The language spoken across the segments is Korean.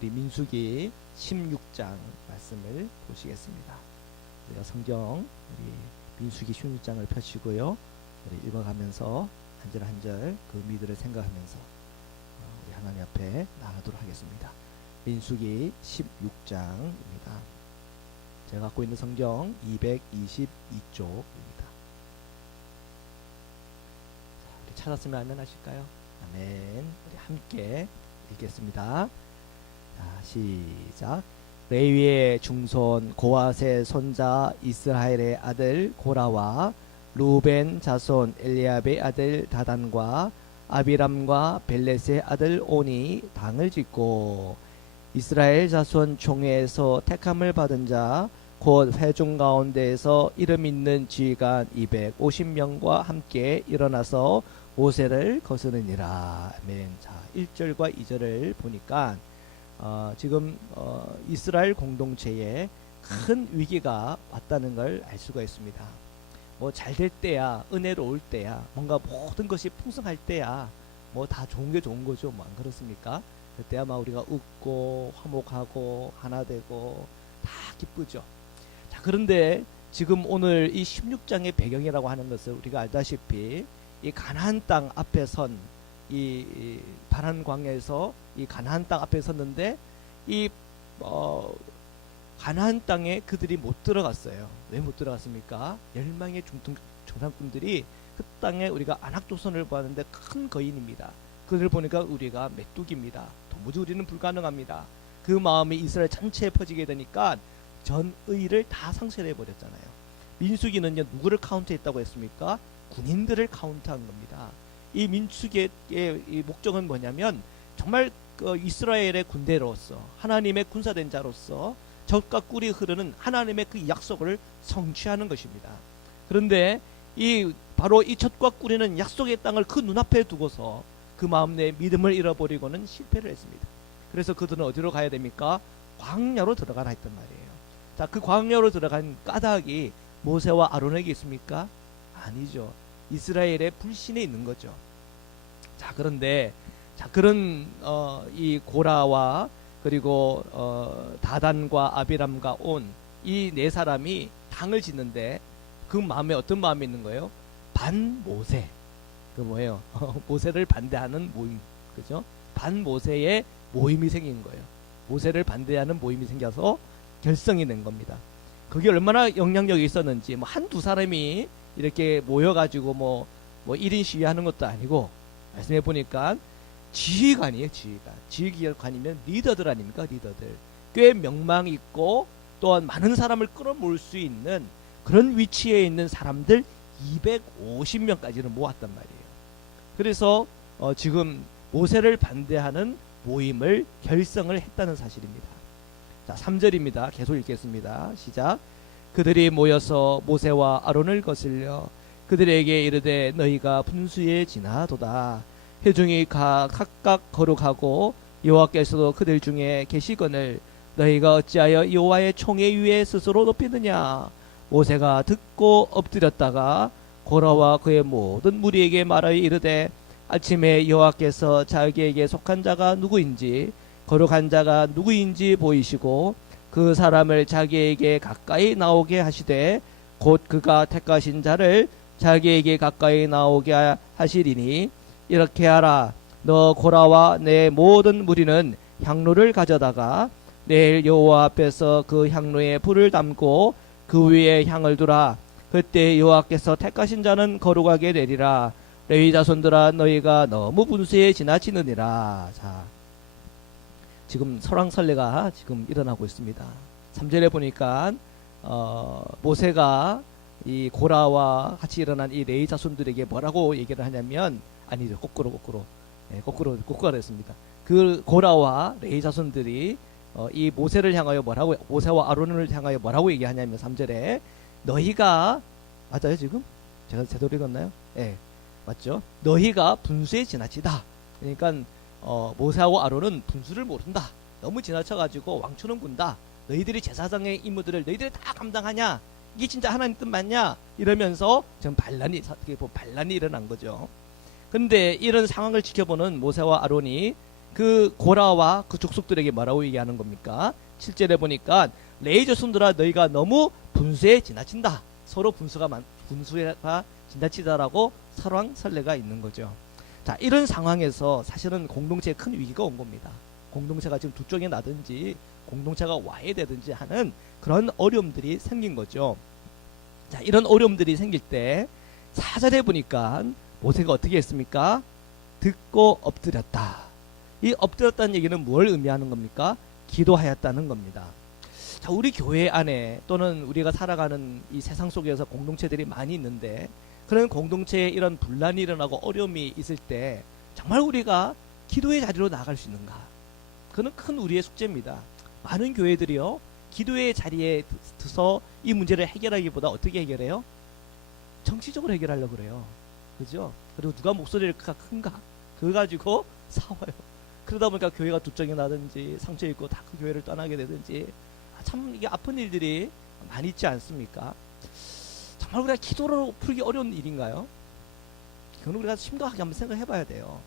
우리 민수기 16장 말씀을 보시겠습니다. 우리가 성경 우리 민수기 16장을 펴시고요. 우리 읽어가면서 한 절 한 절 그 의미들을 생각하면서 우리 하나님 앞에 나가도록 하겠습니다. 민수기 16장입니다. 제가 갖고 있는 성경 222쪽입니다. 우리 찾았으면 아멘 하실까요? 아멘. 우리 함께 읽겠습니다. 자, 시작. 레위의 중손 고앗의 손자 이스라엘의 아들 고라와 루벤 자손 엘리압의 아들 다단과 아비람과 벨렛의 아들 온이 당을 짓고 이스라엘 자손 총회에서 택함을 받은 자 곧 회중 가운데에서 이름 있는 지휘관 250명과 함께 일어나서 모세를 거스르니라. 아멘. 자, 1절과 2절을 보니까 지금 이스라엘 공동체에 큰 위기가 왔다는 걸 알 수가 있습니다. 뭐 잘 될 때야, 은혜로울 때야, 뭔가 모든 것이 풍성할 때야 뭐 다 좋은 게 좋은 거죠. 뭐 안 그렇습니까? 그때야 막 우리가 웃고 화목하고 하나 되고 다 기쁘죠. 자, 그런데 지금 오늘 이 16장의 배경이라고 하는 것을 우리가 알다시피 이 가나안 땅 앞에 선 이 바란 광야에서 이 가나안 땅 앞에 섰는데 이 가나안 땅에 그들이 못 들어갔어요. 왜 못 들어갔습니까? 열망의 정탐꾼들이 그 땅에 우리가 아낙조선을 보았는데 큰 거인입니다. 그들을 보니까 우리가 메뚜기입니다. 도무지 우리는 불가능합니다. 그 마음이 이스라엘 전체에 퍼지게 되니까 전의를 다 상실해 버렸잖아요. 민수기는요 누구를 카운트했다고 했습니까? 군인들을 카운트한 겁니다. 이 민수기의 이 목적은 뭐냐면 정말 이스라엘의 군대로서 하나님의 군사된 자로서 적과 꿀이 흐르는 하나님의 그 약속을 성취하는 것입니다. 그런데 바로 이 젖과 꿀이는 약속의 땅을 그 눈앞에 두고서 그 마음 내에 믿음을 잃어버리고는 실패를 했습니다. 그래서 그들은 어디로 가야 됩니까? 광야로 들어가라 했단 말이에요. 자, 그 광야로 들어간 까닭이 모세와 아론에게 있습니까? 아니죠. 이스라엘의 불신에 있는 거죠. 자, 그런데 그런 이 고라와 그리고 다단과 아비람과 온 이 네 사람이 당을 짓는데 그 마음에 어떤 마음이 있는 거예요? 반모세. 그 뭐예요? 모세를 반대하는 모임. 그죠? 반모세의 모임이 생긴 거예요. 모세를 반대하는 모임이 생겨서 결성이 된 겁니다. 그게 얼마나 영향력이 있었는지 뭐 한두 사람이 이렇게 모여가지고 뭐 1인 시위하는 것도 아니고 말씀해 보니까 지휘관이에요. 지휘관이면 리더들 아닙니까? 리더들. 꽤 명망 있고 또한 많은 사람을 끌어모을 수 있는 그런 위치에 있는 사람들 250명까지는 모았단 말이에요. 그래서 지금 모세를 반대하는 모임을 결성을 했다는 사실입니다. 자, 3절입니다. 계속 읽겠습니다. 시작. 그들이 모여서 모세와 아론을 거슬려 그들에게 이르되 너희가 분수에 지나도다. 회중이 각각 거룩하고 여호와께서도 그들 중에 계시거늘 너희가 어찌하여 여호와의 총회 위에 스스로 높이느냐. 모세가 듣고 엎드렸다가 고라와 그의 모든 무리에게 말하여 이르되 아침에 여호와께서 자기에게 속한 자가 누구인지 거룩한 자가 누구인지 보이시고 그 사람을 자기에게 가까이 나오게 하시되 곧 그가 택하신 자를 자기에게 가까이 나오게 하시리니 이렇게 하라. 너 고라와 내 모든 무리는 향로를 가져다가 내일 여호와 앞에서 그 향로에 불을 담고 그 위에 향을 두라. 그때 여호와께서 택하신 자는 거룩하게 되리라. 레위 자손들아 너희가 너무 분수에 지나치느니라. 자, 지금 설왕설래가 지금 일어나고 있습니다. 3절에 보니까 모세가 이 고라와 같이 일어난 이 레위 자손들에게 뭐라고 얘기를 하냐면 아니죠. 거꾸로 했습니다. 그 고라와 레위 자손들이 이 모세를 향하여 모세와 아론을 향하여 뭐라고 얘기하냐면 3절에 너희가 맞아요 지금? 제가 제대로 읽었나요? 네, 맞죠? 너희가 분수에 지나치다. 그러니까 모세하고 아론은 분수를 모른다. 너무 지나쳐가지고 왕초는 군다. 너희들이 제사장의 임무들을 너희들이 다 감당하냐? 이게 진짜 하나님 뜻 맞냐? 이러면서 지금 반란이 일어난 거죠. 근데 이런 상황을 지켜보는 모세와 아론이 그 고라와 그 족속들에게 뭐라고 얘기하는 겁니까? 7절에 보니까 레이저 손들아 너희가 너무 분수에 지나친다. 서로 분수가 지나치다라고 설왕설래가 있는 거죠. 자, 이런 상황에서 사실은 공동체에 큰 위기가 온 겁니다. 공동체가 지금 두 쪽에 나든지 공동체가 와해되든지 하는 그런 어려움들이 생긴 거죠. 자, 이런 어려움들이 생길 때 4절에 보니까 모세가 어떻게 했습니까? 듣고 엎드렸다. 이 엎드렸다는 얘기는 뭘 의미하는 겁니까? 기도하였다는 겁니다. 자, 우리 교회 안에 또는 우리가 살아가는 이 세상 속에서 공동체들이 많이 있는데 그런 공동체에 이런 분란이 일어나고 어려움이 있을 때 정말 우리가 기도의 자리로 나갈 수 있는가? 그는 큰 우리의 숙제입니다. 많은 교회들이요, 기도의 자리에 서서 이 문제를 해결하기보다 어떻게 해결해요? 정치적으로 해결하려고 그래요. 그죠? 그리고 누가 목소리가 큰가? 그거 가지고 싸워요. 그러다 보니까 교회가 두쪽이 나든지 상처 입고 다 그 교회를 떠나게 되든지 참 이게 아픈 일들이 많이 있지 않습니까? 정말 우리가 기도로 풀기 어려운 일인가요? 그건 우리가 심각하게 한번 생각해 봐야 돼요.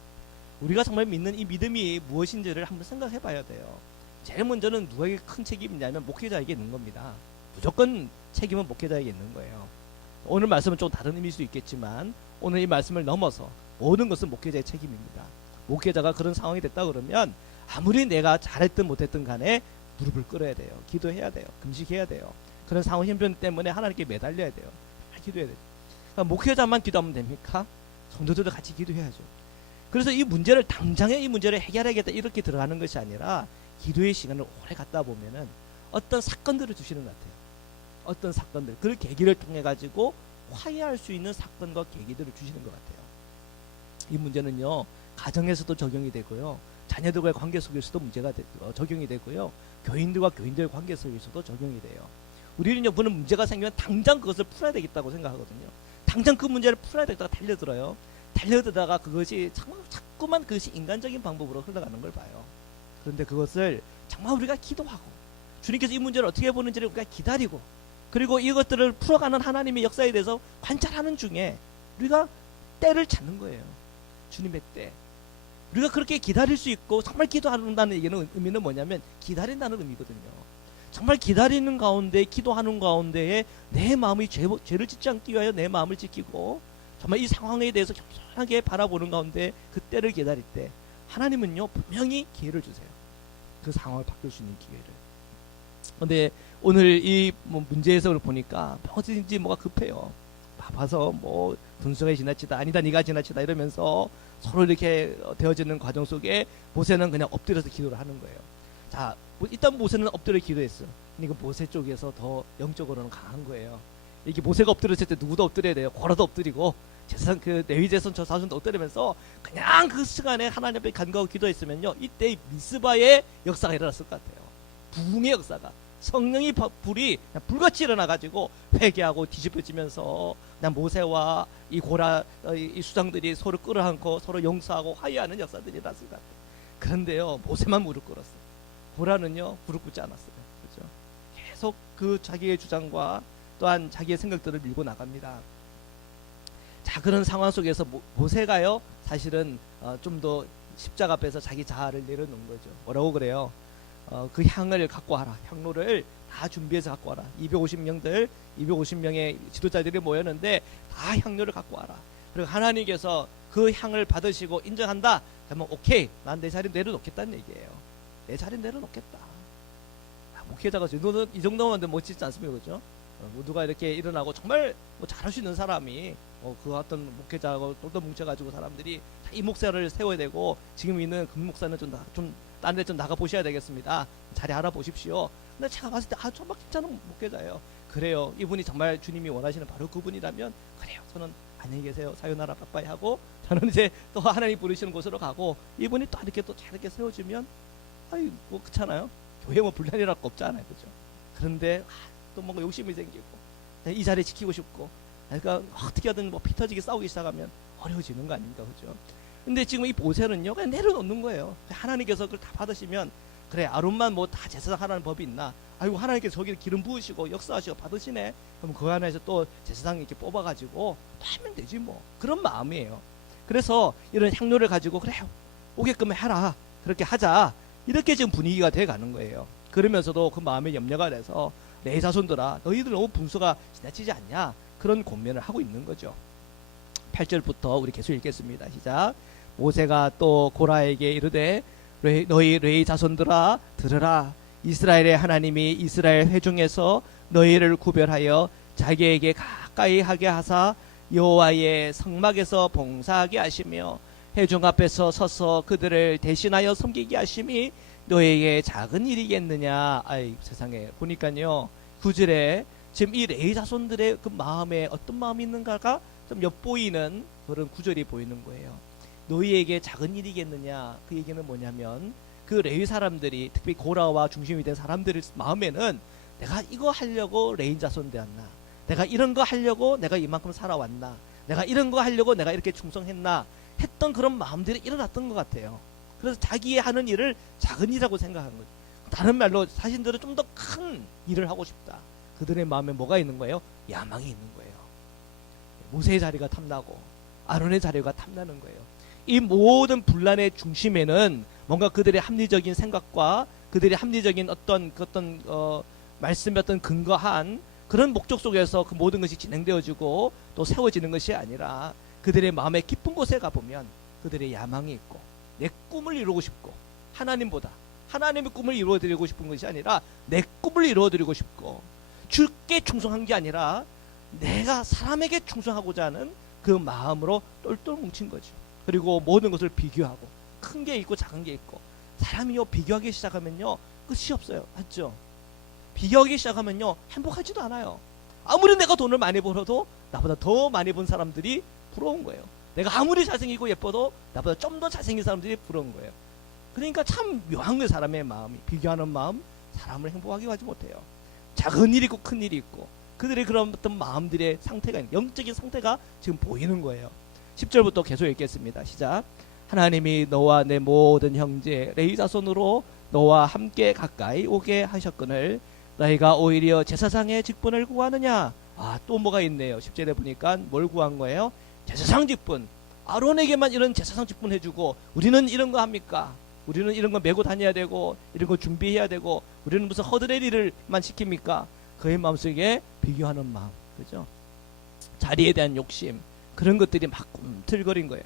우리가 정말 믿는 이 믿음이 무엇인지를 한번 생각해 봐야 돼요. 제일 먼저는 누구에게 큰 책임이 있냐면 목회자에게 있는 겁니다. 무조건 책임은 목회자에게 있는 거예요. 오늘 말씀은 좀 다른 의미일 수 있겠지만 오늘 이 말씀을 넘어서 모든 것은 목회자의 책임입니다. 목회자가 그런 상황이 됐다 그러면 아무리 내가 잘했든 못했든 간에 무릎을 꿇어야 돼요. 기도해야 돼요. 금식해야 돼요. 그런 상황 형편 때문에 하나님께 매달려야 돼요. 기도해야 돼요. 그러니까 목회자만 기도하면 됩니까? 성도들도 같이 기도해야죠. 그래서 이 문제를 당장에 이 문제를 해결하겠다 이렇게 들어가는 것이 아니라 기도의 시간을 오래 갖다 보면은 어떤 사건들을 주시는 것 같아요. 어떤 사건들, 그 계기를 통해 가지고 화해할 수 있는 사건과 계기들을 주시는 것 같아요. 이 문제는요, 가정에서도 적용이 되고요, 자녀들과의 관계 속에서도 문제가 적용이 되고요, 교인들과 교인들의 관계 속에서도 적용이 돼요. 우리는요, 무슨 문제가 생기면 당장 그것을 풀어야 되겠다고 생각하거든요. 당장 그 문제를 풀어야 되겠다고 달려들어요. 달려들다가 그것이 자꾸만 그것이 인간적인 방법으로 흘러가는 걸 봐요. 그런데 그것을 정말 우리가 기도하고 주님께서 이 문제를 어떻게 보는지를 우리가 기다리고 그리고 이것들을 풀어가는 하나님의 역사에 대해서 관찰하는 중에 우리가 때를 찾는 거예요. 주님의 때. 우리가 그렇게 기다릴 수 있고 정말 기도한다는 얘기는 의미는 뭐냐면 기다린다는 의미거든요. 정말 기다리는 가운데 기도하는 가운데에 내 마음이 죄를 짓지 않기 위하여 내 마음을 지키고 정말 이 상황에 대해서 겸손하게 바라보는 가운데 그 때를 기다릴 때 하나님은요 분명히 기회를 주세요. 그 상황을 바꿀 수 있는 기회를. 근데 오늘 이 문제에서 보니까 뭐든지 뭐가 급해요. 바빠서 뭐 분수가 지나치다 아니다 네가 지나치다 이러면서 서로 이렇게 되어지는 과정 속에 모세는 그냥 엎드려서 기도를 하는 거예요. 자, 일단 모세는 엎드려 기도했어. 그러니까 모세 쪽에서 더 영적으로는 강한 거예요. 이게 모세가 엎드렸을 때 누구도 엎드려야 돼요. 고라도 엎드리고 제사장 그 레위 제사장 저 사순도 엎드리면서 그냥 그 시간에 하나님 앞에 간구하고 기도했으면요 이때 미스바의 역사가 일어났을 것 같아요. 부흥의 역사가 성령이 불이 불같이 일어나가지고 회개하고 뒤집어지면서 그냥 모세와 이 고라 이 수장들이 서로 끌어안고 서로 용서하고 화해하는 역사들이 일어났을 것 같아요. 그런데요 모세만 무릎 꿇었어요. 고라는요 무릎 꿇지 않았어요. 그렇죠? 계속 그 자기의 주장과 또한 자기의 생각들을 밀고 나갑니다. 자, 그런 상황 속에서 모세가요 사실은 좀 더 십자가 앞에서 자기 자아를 내려놓은 거죠. 뭐라고 그래요? 그 향을 갖고 와라. 향로를 다 준비해서 갖고 와라. 250명의 지도자들이 모였는데 다 향료를 갖고 와라. 그리고 하나님께서 그 향을 받으시고 인정한다. 그러면 오케이, 난 내 자리 내려놓겠다는 얘기예요. 내 자리 내려놓겠다. 목회자가 이 정도만 되면 멋지지 않습니까? 그렇죠? 모두가 이렇게 일어나고 정말 잘할 수 있는 사람이 그 어떤 목회자하고 똘똘 뭉쳐가지고 사람들이 이 목사를 세워야 되고 지금 있는 금 목사는 좀 딴 데 좀 나가 보셔야 되겠습니다. 자리 알아보십시오. 근데 제가 봤을 때 정말 괜찮은 목회자예요. 그래요. 이분이 정말 주님이 원하시는 바로 그분이라면 그래요. 저는 안녕히 계세요. 사요나라 빠빠이 하고 저는 이제 또 하나님 부르시는 곳으로 가고 이분이 또 이렇게 또 잘 이렇게 세워주면 아이 뭐 그렇잖아요. 교회 뭐 분란이랄 거 없잖아요. 그죠? 그런데 또 뭔가 욕심이 생기고 이 자리 지키고 싶고 그러니까 어떻게 하든 뭐 피 터지게 싸우기 시작하면 어려워지는 거 아닙니까? 그죠? 근데 지금 이 모세는요 그냥 내려놓는 거예요. 하나님께서 그걸 다 받으시면 그래 아론만 뭐 다 제사장 하라는 법이 있나? 아이고 하나님께서 저기 기름 부으시고 역사하시고 받으시네. 그럼 그 안에서 또 제사장 이렇게 뽑아가지고 또 하면 되지 뭐. 그런 마음이에요. 그래서 이런 향료를 가지고 그래요 오게끔 해라. 그렇게 하자. 이렇게 지금 분위기가 돼 가는 거예요. 그러면서도 그 마음에 염려가 돼서 레위 자손들아 너희들 너무 분수가 지나치지 않냐 그런 권면을 하고 있는 거죠. 8절부터 우리 계속 읽겠습니다. 시작. 모세가 또 고라에게 이르되 너희 레위 자손들아 들으라. 이스라엘의 하나님이 이스라엘 회중에서 너희를 구별하여 자기에게 가까이 하게 하사 여호와의 성막에서 봉사하게 하시며 회중 앞에서 서서 그들을 대신하여 섬기게 하심이 너에게 작은 일이겠느냐. 아이 세상에 보니까요 9절에 지금 이 레위 자손들의 그 마음에 어떤 마음이 있는가가 좀 엿보이는 그런 구절이 보이는 거예요. 너희에게 작은 일이겠느냐. 그 얘기는 뭐냐면 그 레위 사람들이 특히 고라와 중심이 된 사람들의 마음에는 내가 이거 하려고 레위 자손 되었나, 내가 이런 거 하려고 내가 이만큼 살아왔나, 내가 이런 거 하려고 내가 이렇게 충성했나 했던 그런 마음들이 일어났던 것 같아요. 그래서 자기의 하는 일을 작은 일이라고 생각한 거죠. 다른 말로 자신들은 좀 더 큰 일을 하고 싶다. 그들의 마음에 뭐가 있는 거예요? 야망이 있는 거예요. 모세의 자리가 탐나고 아론의 자리가 탐나는 거예요. 이 모든 분란의 중심에는 뭔가 그들의 합리적인 생각과 그들의 합리적인 어떤 말씀의 어떤 근거한 그런 목적 속에서 그 모든 것이 진행되어지고 또 세워지는 것이 아니라 그들의 마음의 깊은 곳에 가보면 그들의 야망이 있고 내 꿈을 이루고 싶고 하나님보다 하나님의 꿈을 이루어드리고 싶은 것이 아니라 내 꿈을 이루어드리고 싶고 주께 충성한 게 아니라 내가 사람에게 충성하고자 하는 그 마음으로 똘똘 뭉친 거죠. 그리고 모든 것을 비교하고 큰 게 있고 작은 게 있고 사람이요 비교하기 시작하면요 끝이 없어요. 맞죠? 비교하기 시작하면요 행복하지도 않아요. 아무리 내가 돈을 많이 벌어도 나보다 더 많이 번 사람들이 부러운 거예요. 내가 아무리 잘생기고 예뻐도 나보다 좀 더 잘생긴 사람들이 부러운 거예요. 그러니까 참 묘한 거예요. 사람의 마음이 비교하는 마음 사람을 행복하게 하지 못해요. 작은 일이 있고 큰 일이 있고 그들의 그런 어떤 마음들의 상태가 영적인 상태가 지금 보이는 거예요. 10절부터 계속 읽겠습니다. 시작. 하나님이 너와 내 모든 형제 레위 자손으로 너와 함께 가까이 오게 하셨거늘 너희가 오히려 제사장의 직분을 구하느냐. 또 뭐가 있네요. 10절에 보니까 뭘 구한 거예요? 제사장 직분. 아론에게만 이런 제사장 직분 해주고 우리는 이런 거 합니까? 우리는 이런 거 메고 다녀야 되고 이런 거 준비해야 되고 우리는 무슨 허드렛 일을만 시킵니까? 그의 마음속에 비교하는 마음, 그죠? 자리에 대한 욕심 그런 것들이 막 꿈틀거린 거예요.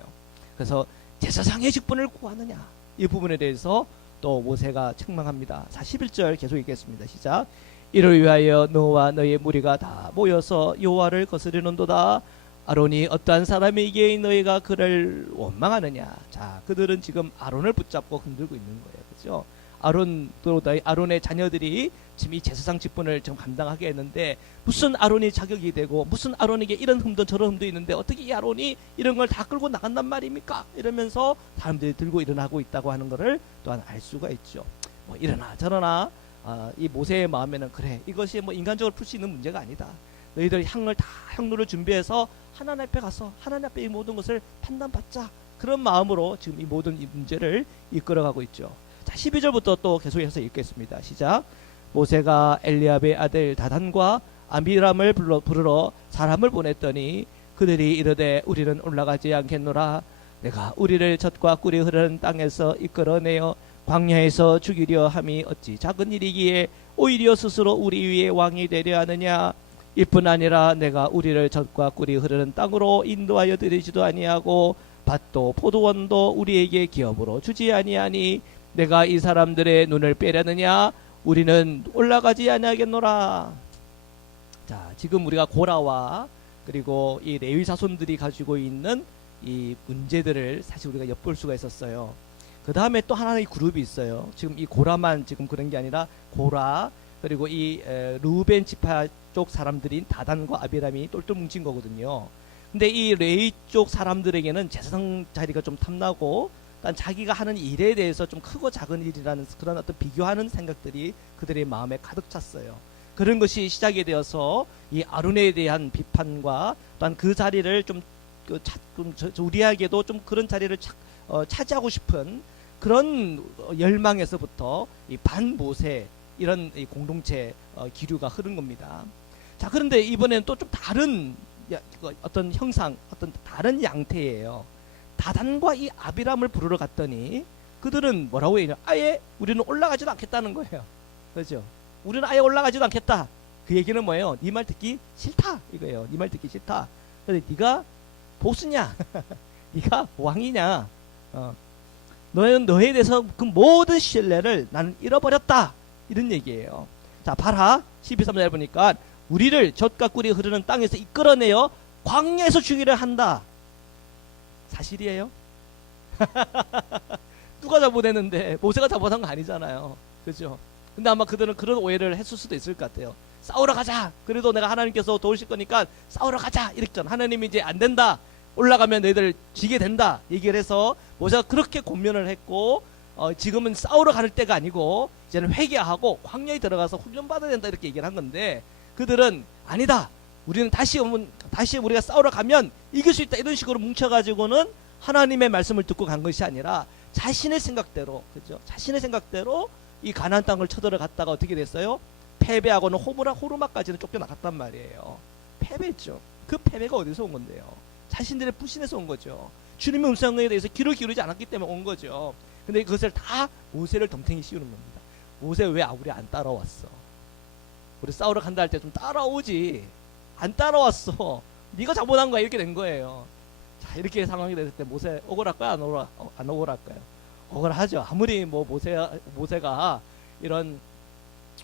그래서 제사장의 직분을 구하느냐 이 부분에 대해서 또 모세가 책망합니다. 41절 계속 읽겠습니다. 시작. 이를 위하여 너와 너의 무리가 다 모여서 여호와를 거스르는도다. 아론이 어떠한 사람에게 너희가 그를 원망하느냐. 자, 그들은 지금 아론을 붙잡고 흔들고 있는 거예요. 그죠? 아론의 자녀들이 지금 이 제사장 직분을 좀 감당하게 했는데 무슨 아론이 자격이 되고 무슨 아론에게 이런 흠도 저런 흠도 있는데 어떻게 이 아론이 이런 걸 다 끌고 나간단 말입니까? 이러면서 사람들이 들고 일어나고 있다고 하는 것을 또한 알 수가 있죠. 뭐 이러나 저러나 이 모세의 마음에는 그래 이것이 뭐 인간적으로 풀 수 있는 문제가 아니다. 너희들 향로를 준비해서 하나님 앞에 가서 하나님 앞에 이 모든 것을 판단받자. 그런 마음으로 지금 이 모든 이 문제를 이끌어가고 있죠. 자, 12절부터 또 계속해서 읽겠습니다. 시작. 모세가 엘리압의 아들 다단과 아미람을 부르러 사람을 보냈더니 그들이 이르되 우리는 올라가지 않겠노라. 내가 우리를 젖과 꿀이 흐르는 땅에서 이끌어내어 광야에서 죽이려 함이 어찌 작은 일이기에 오히려 스스로 우리 위에 왕이 되려 하느냐. 이뿐 아니라 내가 우리를 젖과 꿀이 흐르는 땅으로 인도하여 드리지도 아니하고 밭도 포도원도 우리에게 기업으로 주지 아니하니 내가 이 사람들의 눈을 빼려느냐. 우리는 올라가지 아니하겠노라. 자, 지금 우리가 고라와 그리고 이 레위 자손들이 가지고 있는 이 문제들을 사실 우리가 엿볼 수가 있었어요. 그 다음에 또 하나의 그룹이 있어요. 지금 이 고라만 지금 그런 게 아니라 고라 그리고 이 루벤 지파 쪽 사람들인 다단과 아비람이 똘똘 뭉친 거거든요. 근데 이 레위 쪽 사람들에게는 제사장 자리가 좀 탐나고 자기가 하는 일에 대해서 좀 크고 작은 일이라는 그런 어떤 비교하는 생각들이 그들의 마음에 가득 찼어요. 그런 것이 시작이 되어서 이 아론에 대한 비판과 또한 그 자리를 좀 우리에게도 좀 그런 자리를 차지하고 싶은 그런 열망에서부터 이 반모세 이런 이 공동체 기류가 흐른 겁니다. 자, 그런데 이번에는 또 좀 다른 어떤 형상, 어떤 다른 양태예요. 다단과 이 아비람을 부르러 갔더니 그들은 뭐라고 해요? 아예 우리는 올라가지도 않겠다는 거예요. 그렇죠? 우리는 아예 올라가지도 않겠다. 그 얘기는 뭐예요? 네 말 듣기 싫다 이거예요. 네 말 듣기 싫다. 근데 네가 보스냐? 네가 왕이냐? 너는 너에 대해서 그 모든 신뢰를 나는 잃어버렸다. 이런 얘기예요. 자, 봐라. 12.3절 보니까 우리를 젖과 꿀이 흐르는 땅에서 이끌어내어 광야에서 죽이려 한다. 사실이에요? 누가 잘못했는데 모세가 잘못한 거 아니잖아요. 그죠? 근데 아마 그들은 그런 오해를 했을 수도 있을 것 같아요. 싸우러 가자. 그래도 내가 하나님께서 도우실 거니까 싸우러 가자. 이렇게 전 하나님이 이제 안 된다. 올라가면 너희들 지게 된다. 얘기를 해서 모세가 그렇게 권면을 했고 지금은 싸우러 갈 때가 아니고 이제는 회개하고 광야에 들어가서 훈련받아야 된다. 이렇게 얘기를 한 건데 그들은 아니다. 우리는 다시 우리가 싸우러 가면 이길 수 있다. 이런 식으로 뭉쳐가지고는 하나님의 말씀을 듣고 간 것이 아니라 자신의 생각대로, 그죠? 자신의 생각대로 이 가나안 땅을 쳐들어갔다가 어떻게 됐어요? 패배하고는 호르마까지는 쫓겨나갔단 말이에요. 패배했죠. 그 패배가 어디서 온 건데요? 자신들의 불신에서 온 거죠. 주님의 음성에 대해서 귀를 기울이지 않았기 때문에 온 거죠. 근데 그것을 다 모세를 덤탱이 씌우는 겁니다. 모세 왜 우리 안 따라왔어? 우리 싸우러 간다 할 때 좀 따라오지. 안 따라왔어. 네가 잘못한 거야. 이렇게 된 거예요. 자, 이렇게 상황이 됐을 때 모세 억울할까요? 안 억울할까요? 억울하죠. 아무리 뭐 모세가 이런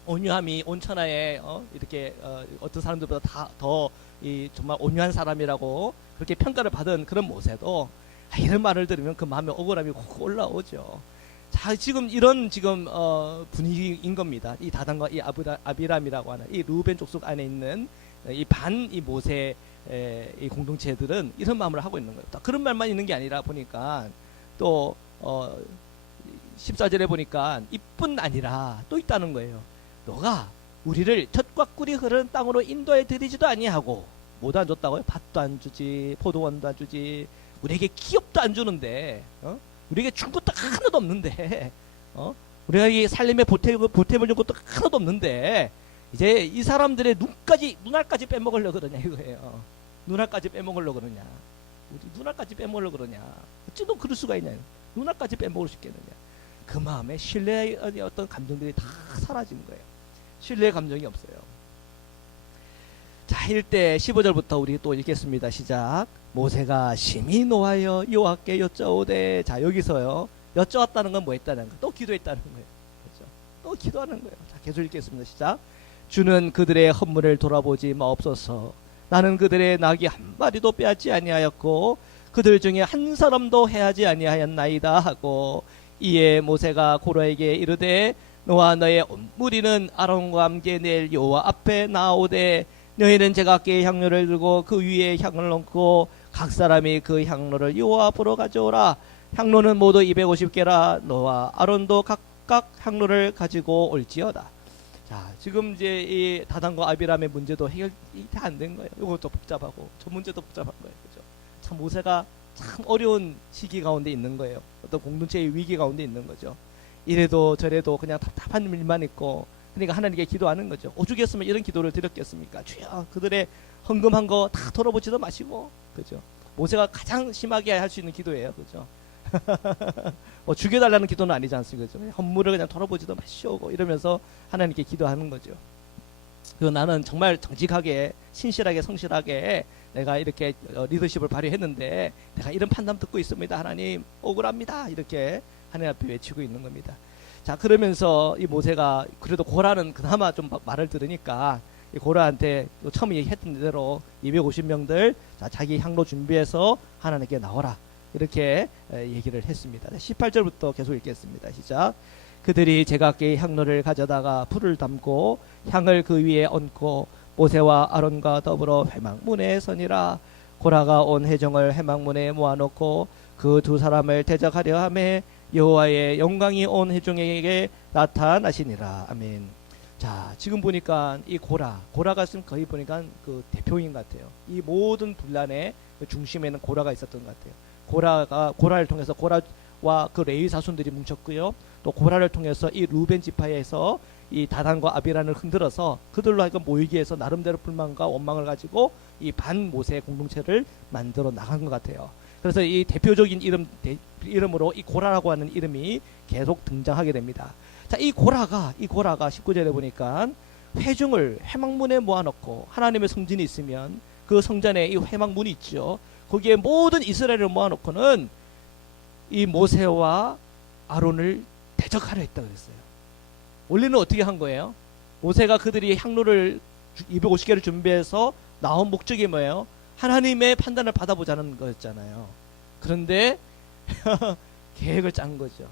온유함이 온천하에 이렇게 어떤 사람들보다 더 정말 온유한 사람이라고 그렇게 평가를 받은 그런 모세도 이런 말을 들으면 그 마음에 억울함이 훅 올라오죠. 자, 지금 이런 분위기인 겁니다. 이 다단과 이 아비람이라고 하는 이 루벤 족속 안에 있는 이 모세 이 공동체들은 이런 마음을 하고 있는 거예요. 그런 말만 있는 게 아니라 보니까 또 14절에 보니까 이뿐 아니라 또 있다는 거예요. 너가 우리를 젖과 꿀이 흐르는 땅으로 인도해 드리지도 아니하고 뭐도 안 줬다고요? 밭도 안 주지, 포도원도 안 주지, 우리에게 기업도 안 주는데, 우리에게 준 것도 하나도 없는데, 우리가 이 살림에 보탬을 준 것도 하나도 없는데, 이제 이 사람들의 눈알까지 빼먹으려고 그러냐 이거예요. 눈알까지 빼먹으려고 그러냐. 우리 눈알까지 빼먹으려고 그러냐. 어찌 너 그럴 수가 있냐. 눈알까지 빼먹을 수 있겠느냐. 그 마음에 신뢰의 어떤 감정들이 다 사라진 거예요. 신뢰의 감정이 없어요. 자, 1대 15절부터 우리 또 읽겠습니다. 시작. 모세가 심히 노하여 여호와께 여짜오되. 자, 여기서요. 여짜왔다는 건 뭐 했다는 거? 또 기도했다는 거예요. 그렇죠? 또 기도하는 거예요. 자, 계속 읽겠습니다. 시작. 주는 그들의 헌물을 돌아보지 마옵소서. 나는 그들의 낙이 한 마리도 빼앗지 아니하였고 그들 중에 한 사람도 해하지 아니하였나이다 하고, 이에 모세가 고라에게 이르되 너와 너의 온 무리는 아론과 함께 내일 여호와 앞에 나오되 너희는 제각기의 향로를 들고 그 위에 향을 얹고 각 사람이 그 향로를 여호와 앞으로 가져오라. 향로는 모두 250개라. 너와 아론도 각각 향로를 가지고 올지어다. 자, 지금 이제 이 다단과 아비람의 문제도 해결이 다 안 된 거예요. 이것도 복잡하고 저 문제도 복잡한 거예요. 그죠? 참 모세가 참 어려운 시기 가운데 있는 거예요. 어떤 공동체의 위기 가운데 있는 거죠. 이래도 저래도 그냥 답답한 일만 있고, 그러니까 하나님께 기도하는 거죠. 오죽했으면 이런 기도를 드렸겠습니까? 주여, 그들의 헌금한 거 다 돌아보지도 마시고, 그죠? 모세가 가장 심하게 할 수 있는 기도예요, 그죠? 뭐 죽여달라는 기도는 아니지 않습니까? 그죠? 헌물을 그냥 돌아보지도 마시고 이러면서 하나님께 기도하는 거죠. 그 나는 정말 정직하게, 신실하게, 성실하게 내가 이렇게 리더십을 발휘했는데 내가 이런 판단 듣고 있습니다. 하나님 억울합니다. 이렇게 하나님 앞에 외치고 있는 겁니다. 자, 그러면서 이 모세가 그래도 고라는 그나마 좀 말을 들으니까 이 고라한테 처음 얘기했던 대로 250명들 자기 향로 준비해서 하나님께 나오라. 이렇게 얘기를 했습니다. 18절부터 계속 읽겠습니다. 시작. 그들이 제각기 향로를 가져다가 불을 담고 향을 그 위에 얹고 모세와 아론과 더불어 회막문에 서니라. 고라가 온 회중을 회막문에 모아놓고 그 두 사람을 대적하려 하매 여호와의 영광이 온 회중에게 나타나시니라. 아멘. 자, 지금 보니까 이 고라가 지금 거의 보니까 그 대표인 것 같아요. 이 모든 분란의 중심에는 고라가 있었던 것 같아요. 고라를 통해서 고라와 그 레위 사손들이 뭉쳤고요. 또 고라를 통해서 이 루벤 지파에서 이 다단과 아비란을 흔들어서 그들로 하여금 모이게 해서 나름대로 불만과 원망을 가지고 이 반 모세 공동체를 만들어 나간 것 같아요. 그래서 이 대표적인 이름으로 이 고라라고 하는 이름이 계속 등장하게 됩니다. 자, 이 고라가 19절에 보니까 회중을 회막문에 모아놓고, 하나님의 성전이 있으면 그 성전에 이 회막문이 있죠. 거기에 모든 이스라엘을 모아놓고는 이 모세와 아론을 대적하려 했다 그랬어요. 원래는 어떻게 한 거예요? 모세가 그들이 향로를 250개를 준비해서 나온 목적이 뭐예요? 하나님의 판단을 받아보자는 거였잖아요. 그런데 계획을 짠 거죠.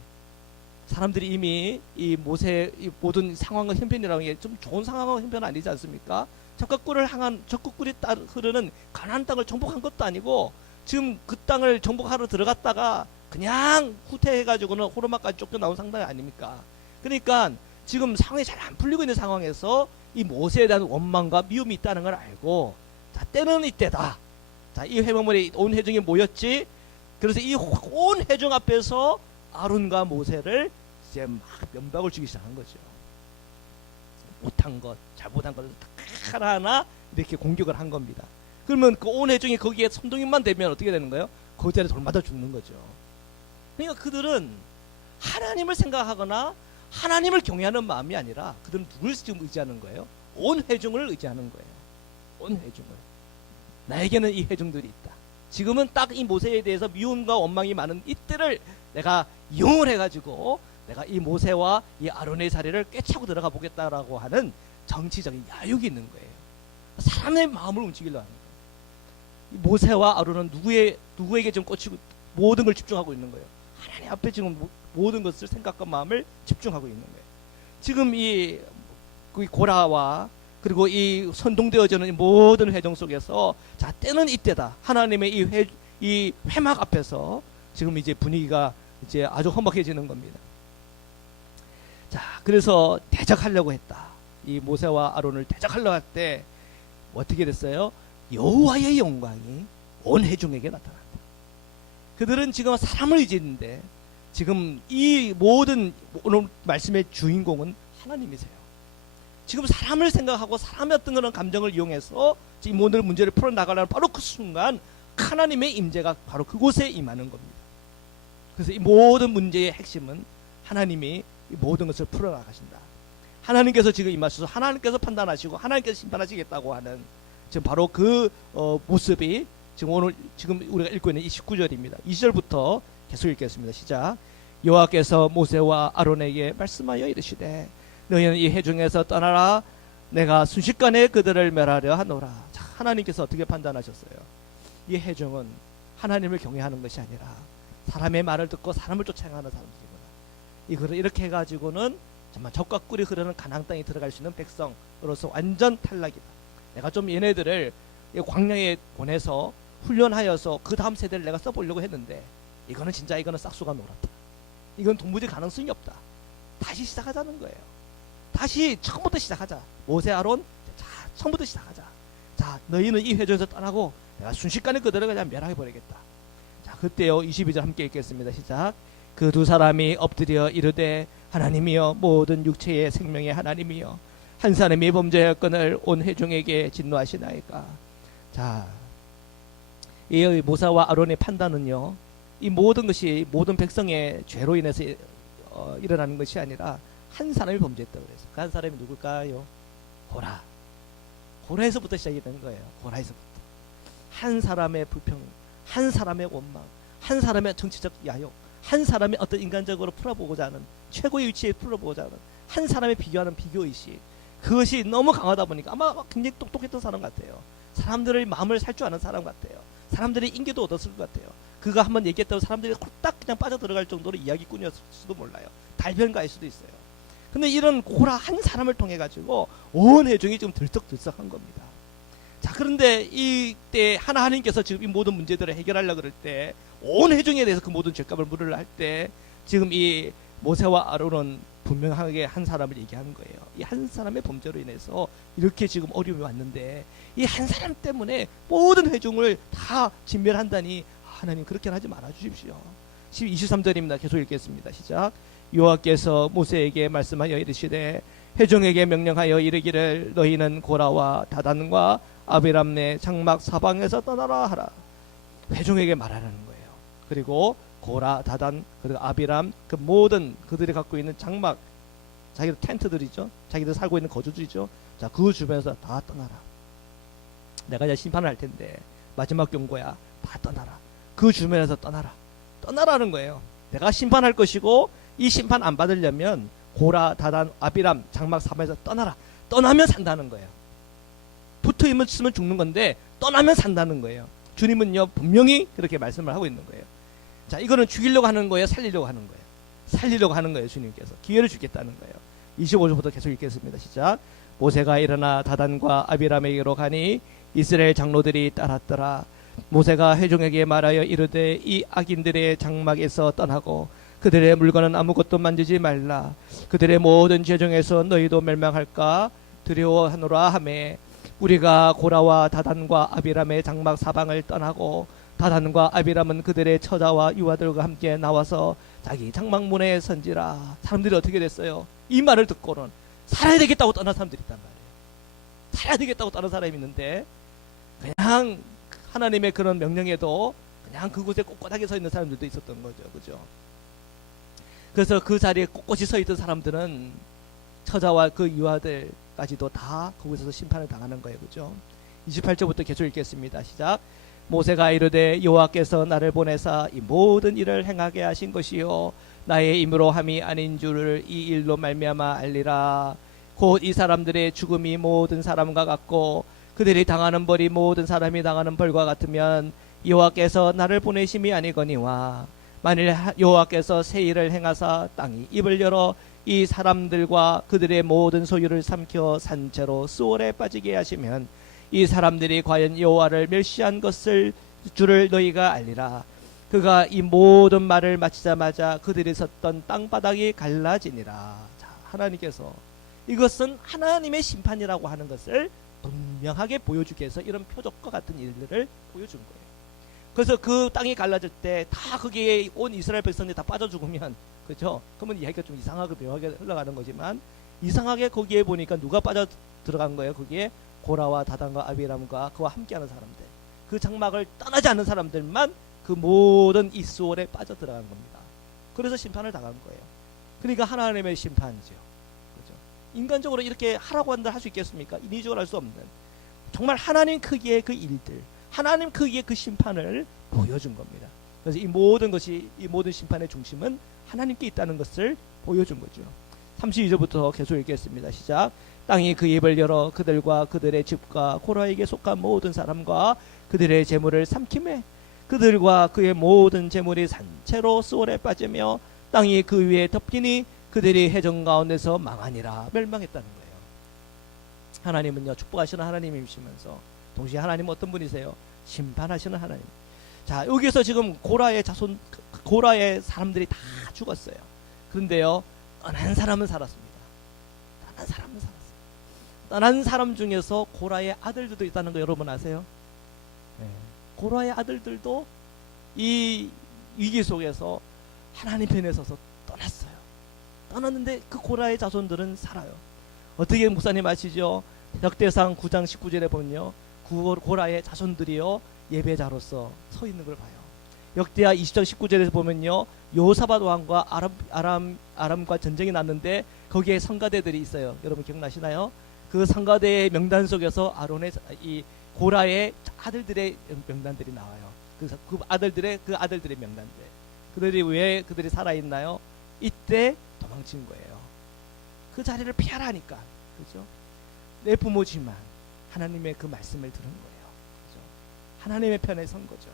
사람들이 이미 이 모세 이 모든 상황과 형편이라는 게 좀 좋은 상황과 형편 아니지 않습니까? 적국굴을 향한 적국굴이 흐르는 가나안 땅을 정복한 것도 아니고, 지금 그 땅을 정복하러 들어갔다가 그냥 후퇴해가지고는 호르마까지 쫓겨나온 상황이 아닙니까? 그러니까 지금 상황이 잘 안 풀리고 있는 상황에서 이 모세에 대한 원망과 미움이 있다는 걸 알고, 자, 때는 이때다. 자, 이 회막문에 온 회중이 모였지. 그래서 이 온 회중 앞에서 아론과 모세를 이제 막 면박을 주기 시작한 거죠. 못한 것, 잘못한 것을 하나하나 이렇게 공격을 한 겁니다. 그러면 그 온 회중이 거기에 선동인만 되면 어떻게 되는 거예요? 그 자리에 돌맞아 죽는 거죠. 그러니까 그들은 하나님을 생각하거나 하나님을 경외하는 마음이 아니라 그들은 누굴 지금 의지하는 거예요? 온 회중을 의지하는 거예요. 온 회중을. 나에게는 이 회중들이 있다. 지금은 딱 이 모세에 대해서 미움과 원망이 많은 이때를 내가 이용을 해가지고 내가 이 모세와 이 아론의 자리를 꿰차고 들어가 보겠다라고 하는 정치적인 야욕이 있는 거예요. 사람의 마음을 움직이려고 하는 거예요. 모세와 아론은 누구에게 좀 꽂히고 모든 걸 집중하고 있는 거예요. 하나님 앞에 지금 모든 것을 생각과 마음을 집중하고 있는 거예요. 지금 이 고라와 그리고 이 선동되어지는 모든 회중 속에서, 자, 때는 이때다. 하나님의 이 회막 앞에서 지금 이제 분위기가 이제 아주 험악해지는 겁니다. 자, 그래서 대적하려고 했다. 이 모세와 아론을 대적하려고 할 때 어떻게 됐어요? 여호와의 영광이 온 회중에게 나타났다. 그들은 지금 사람을 의지했는데 지금 이 모든 오늘 말씀의 주인공은 하나님이세요. 지금 사람을 생각하고 사람의 어떤 그런 감정을 이용해서 이 모든 문제를 풀어나가려는 바로 그 순간 하나님의 임재가 바로 그곳에 임하는 겁니다. 그래서 이 모든 문제의 핵심은 하나님이 이 모든 것을 풀어나가신다. 하나님께서 지금 임하셔서 하나님께서 판단하시고 하나님께서 심판하시겠다고 하는 지금 바로 그 모습이 지금 우리가 읽고 있는 이 19절입니다. 20절부터 계속 읽겠습니다. 시작. 여호와께서 모세와 아론에게 말씀하여 이르시되 너희는 이 회중에서 떠나라. 내가 순식간에 그들을 멸하려 하노라. 자, 하나님께서 어떻게 판단하셨어요? 이 회중은 하나님을 경외하는 것이 아니라 사람의 말을 듣고 사람을 쫓아가는 사람들이구나. 이거를 이렇게 해가지고는 정말 적과 꿀이 흐르는 가나안 땅에 들어갈 수 있는 백성으로서 완전 탈락이다. 내가 좀 얘네들을 광야에 보내서 훈련하여서 그 다음 세대를 내가 써보려고 했는데 이거는 싹수가 놀았다. 이건 도무지 가능성이 없다. 다시 시작하자는 거예요. 다시 처음부터 시작하자. 모세 아론, 자, 처음부터 시작하자. 자, 너희는 이 회중에서 떠나고 내가 순식간에 그들을 그냥 멸하해버리겠다. 자, 그때요 22절 함께 읽겠습니다. 시작. 그 두 사람이 엎드려 이르되 하나님이여 모든 육체의 생명의 하나님이여 한 사람이 범죄하였거늘 온 회중에게 진노하시나이까. 자, 이 모세와 아론의 판단은요, 이 모든 것이 모든 백성의 죄로 인해서 일어나는 것이 아니라 한 사람이 범죄했다고 그랬어요. 그 한 사람이 누굴까요? 고라. 고라에서부터 시작이 된 거예요. 고라에서부터. 한 사람의 불평, 한 사람의 원망, 한 사람의 정치적 야욕, 한 사람의 어떤 인간적으로 풀어보고자 하는 최고의 위치에 풀어보고자 하는 한 사람의 비교하는 비교의식, 그것이 너무 강하다 보니까 아마 굉장히 똑똑했던 사람 같아요. 사람들의 마음을 살 줄 아는 사람 같아요. 사람들의 인기도 얻었을 것 같아요. 그가 한번 얘기했다고 사람들이 홀딱 그냥 빠져들어갈 정도로 이야기꾼이었을지도 몰라요. 달변가일 수도 있어요. 근데 이런 고라 한 사람을 통해 가지고 온 회중이 지금 들썩들썩한 겁니다. 자, 그런데 이때 하나님께서 지금 이 모든 문제들을 해결하려고 그럴 때 온 회중에 대해서 그 모든 죄값을 물으려 할 때 지금 이 모세와 아론은 분명하게 한 사람을 얘기하는 거예요. 이 한 사람의 범죄로 인해서 이렇게 지금 어려움이 왔는데 이 한 사람 때문에 모든 회중을 다 진멸한다니 하나님 그렇게는 하지 말아 주십시오. 23절입니다. 계속 읽겠습니다. 시작. 여호와께서 모세에게 말씀하여 이르시되 회중에게 명령하여 이르기를 너희는 고라와 다단과 아비람네 장막 사방에서 떠나라 하라. 회중에게 말하라는 거예요. 그리고 고라, 다단, 그리고 아비람, 그 모든 그들이 갖고 있는 장막, 자기들 텐트들이죠. 자기들 살고 있는 거주지죠. 자, 그 주변에서 다 떠나라. 내가 이제 심판을 할 텐데 마지막 경고야. 다 떠나라. 그 주변에서 떠나라. 떠나라는 거예요. 내가 심판할 것이고 이 심판 안 받으려면 고라, 다단, 아비람, 장막 사방에서 떠나라. 떠나면 산다는 거예요. 붙어 있으면 죽는 건데 떠나면 산다는 거예요. 주님은요 분명히 그렇게 말씀을 하고 있는 거예요. 자, 이거는 죽이려고 하는 거예요, 살리려고 하는 거예요? 살리려고 하는 거예요. 주님께서 기회를 주겠다는 거예요. 25절부터 계속 읽겠습니다. 시작. 모세가 일어나 다단과 아비람에게로 가니 이스라엘 장로들이 따랐더라. 모세가 회중에게 말하여 이르되 이 악인들의 장막에서 떠나고 그들의 물건은 아무것도 만지지 말라. 그들의 모든 죄중에서 너희도 멸망할까 두려워하노라 하매 우리가 고라와 다단과 아비람의 장막 사방을 떠나고 다단과 아비람은 그들의 처자와 유아들과 함께 나와서 자기 장막문에 선지라. 사람들이 어떻게 됐어요? 이 말을 듣고는 살아야 되겠다고 떠난 사람들이 있단 말이에요. 살아야 되겠다고 떠난 사람이 있는데 그냥 하나님의 그런 명령에도 그냥 그곳에 꼿꼿하게 서 있는 사람들도 있었던 거죠. 그죠? 그래서 그 자리에 꼿꼿이 서 있던 사람들은 처자와 그 유아들까지도 다 거기서 심판을 당하는 거예요. 그죠? 28절부터 계속 읽겠습니다. 시작. 모세가 이르되 여호와께서 나를 보내사 이 모든 일을 행하게 하신 것이요 나의 힘으로 함이 아닌 줄을 이 일로 말미암아 알리라. 곧 이 사람들의 죽음이 모든 사람과 같고 그들이 당하는 벌이 모든 사람이 당하는 벌과 같으면 여호와께서 나를 보내심이 아니거니와 만일 여호와께서 새 일을 행하사 땅이 입을 열어 이 사람들과 그들의 모든 소유를 삼켜 산채로 수월에 빠지게 하시면 이 사람들이 과연 여호와를 멸시한 것을 줄을 너희가 알리라. 그가 이 모든 말을 마치자마자 그들이 섰던 땅바닥이 갈라지니라. 자, 하나님께서 이것은 하나님의 심판이라고 하는 것을 분명하게 보여주기 위해서 이런 표적과 같은 일들을 보여준 거예요. 그래서 그 땅이 갈라질 때 다 거기에 온 이스라엘 백성들이 다 빠져 죽으면, 그죠? 그러면 이야기가 좀 이상하고 묘하게 흘러가는 거지만, 이상하게 거기에 보니까 누가 빠져 들어간 거예요? 거기에 고라와 다단과 아비람과 그와 함께하는 사람들, 그 장막을 떠나지 않는 사람들만 그 모든 이스올에 빠져 들어간 겁니다. 그래서 심판을 당한 거예요. 그러니까 하나님의 심판이죠. 그죠? 인간적으로 이렇게 하라고 한들 할 수 있겠습니까? 인위적으로 할 수 없는, 정말 하나님 크기의 그 일들, 하나님 크기의 그 심판을 보여준 겁니다. 그래서 이 모든 것이, 이 모든 심판의 중심은 하나님께 있다는 것을 보여준 거죠. 32절부터 계속 읽겠습니다. 시작. 땅이 그 입을 열어 그들과 그들의 집과 고라에게 속한 모든 사람과 그들의 재물을 삼키매 그들과 그의 모든 재물이 산채로 수월에 빠지며 땅이 그 위에 덮이니 그들이 해전 가운데서 망하니라. 멸망했다는 거예요. 하나님은요, 축복하시는 하나님이시면서 동시에 하나님은 어떤 분이세요? 심판하시는 하나님. 자, 여기서 지금 고라의 자손, 고라의 사람들이 다 죽었어요. 그런데요, 떠난 사람은 살았습니다. 떠난 사람은 살았어요. 떠난 사람 중에서 고라의 아들들도 있다는 거 여러분 아세요? 네. 고라의 아들들도 이 위기 속에서 하나님 편에 서서 떠났어요. 떠났는데 그 고라의 자손들은 살아요. 어떻게 목사님 아시죠? 역대상 9장 19절에 보면요, 고라의 자손들이요 예배자로서 서 있는 걸 봐요. 역대하 20장 19절에서 보면요, 여호사밧 왕과 아람과 전쟁이 났는데 거기에 성가대들이 있어요. 여러분 기억나시나요? 그 성가대의 명단 속에서 아론의 이 고라의 아들들의 명단들이 나와요. 그래서 그 아들들의 명단들. 그들이 왜 그들이 살아 있나요? 이때 도망친 거예요. 그 자리를 피하라니까. 그죠? 내 부모지만 하나님의 그 말씀을 들은 거예요. 그죠? 하나님의 편에 선 거죠.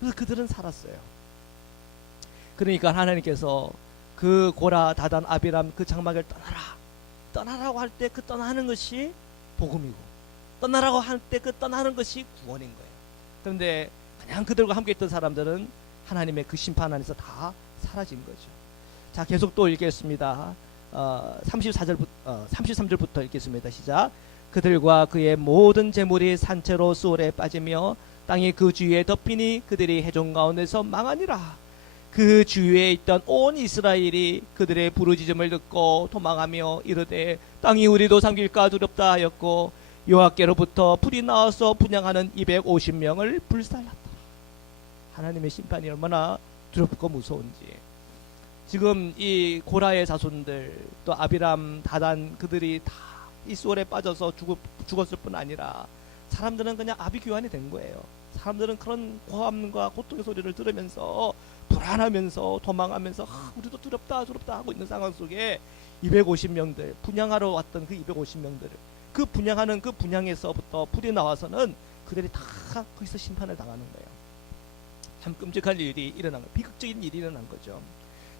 그래서 그들은 살았어요. 그러니까 하나님께서 그 고라, 다단, 아비람 그 장막을 떠나라고 할 때 그 떠나는 것이 복음이고, 떠나라고 할 때 그 떠나는 것이 구원인 거예요. 그런데 그냥 그들과 함께 있던 사람들은 하나님의 그 심판 안에서 다 사라진 거죠. 자, 계속 또 읽겠습니다. 33절부터 읽겠습니다. 시작. 그들과 그의 모든 재물이 산채로 수월에 빠지며 땅이 그 주위에 덮이니 그들이 해종 가운데서 망하니라. 그 주위에 있던 온 이스라엘이 그들의 부르짖음을 듣고 도망하며 이르되 땅이 우리도 삼킬까 두렵다 하였고 여호와께로부터 불이 나와서 분향하는 250명을 불살랐다. 하나님의 심판이 얼마나 두렵고 무서운지. 지금 이 고라의 자손들, 또 아비람, 다단, 그들이 다 이 수월에 빠져서 죽었을 뿐 아니라 사람들은 그냥 아비규환이 된 거예요. 사람들은 그런 고함과 고통의 소리를 들으면서 불안하면서 도망하면서 우리도 두렵다 하고 있는 상황 속에 250명들, 분향하러 왔던 그 250명들, 그 분향하는 그 분향에서부터 불이 나와서는 그들이 다 거기서 심판을 당하는 거예요. 참 끔찍한 일이 일어난 거예요. 비극적인 일이 일어난 거죠.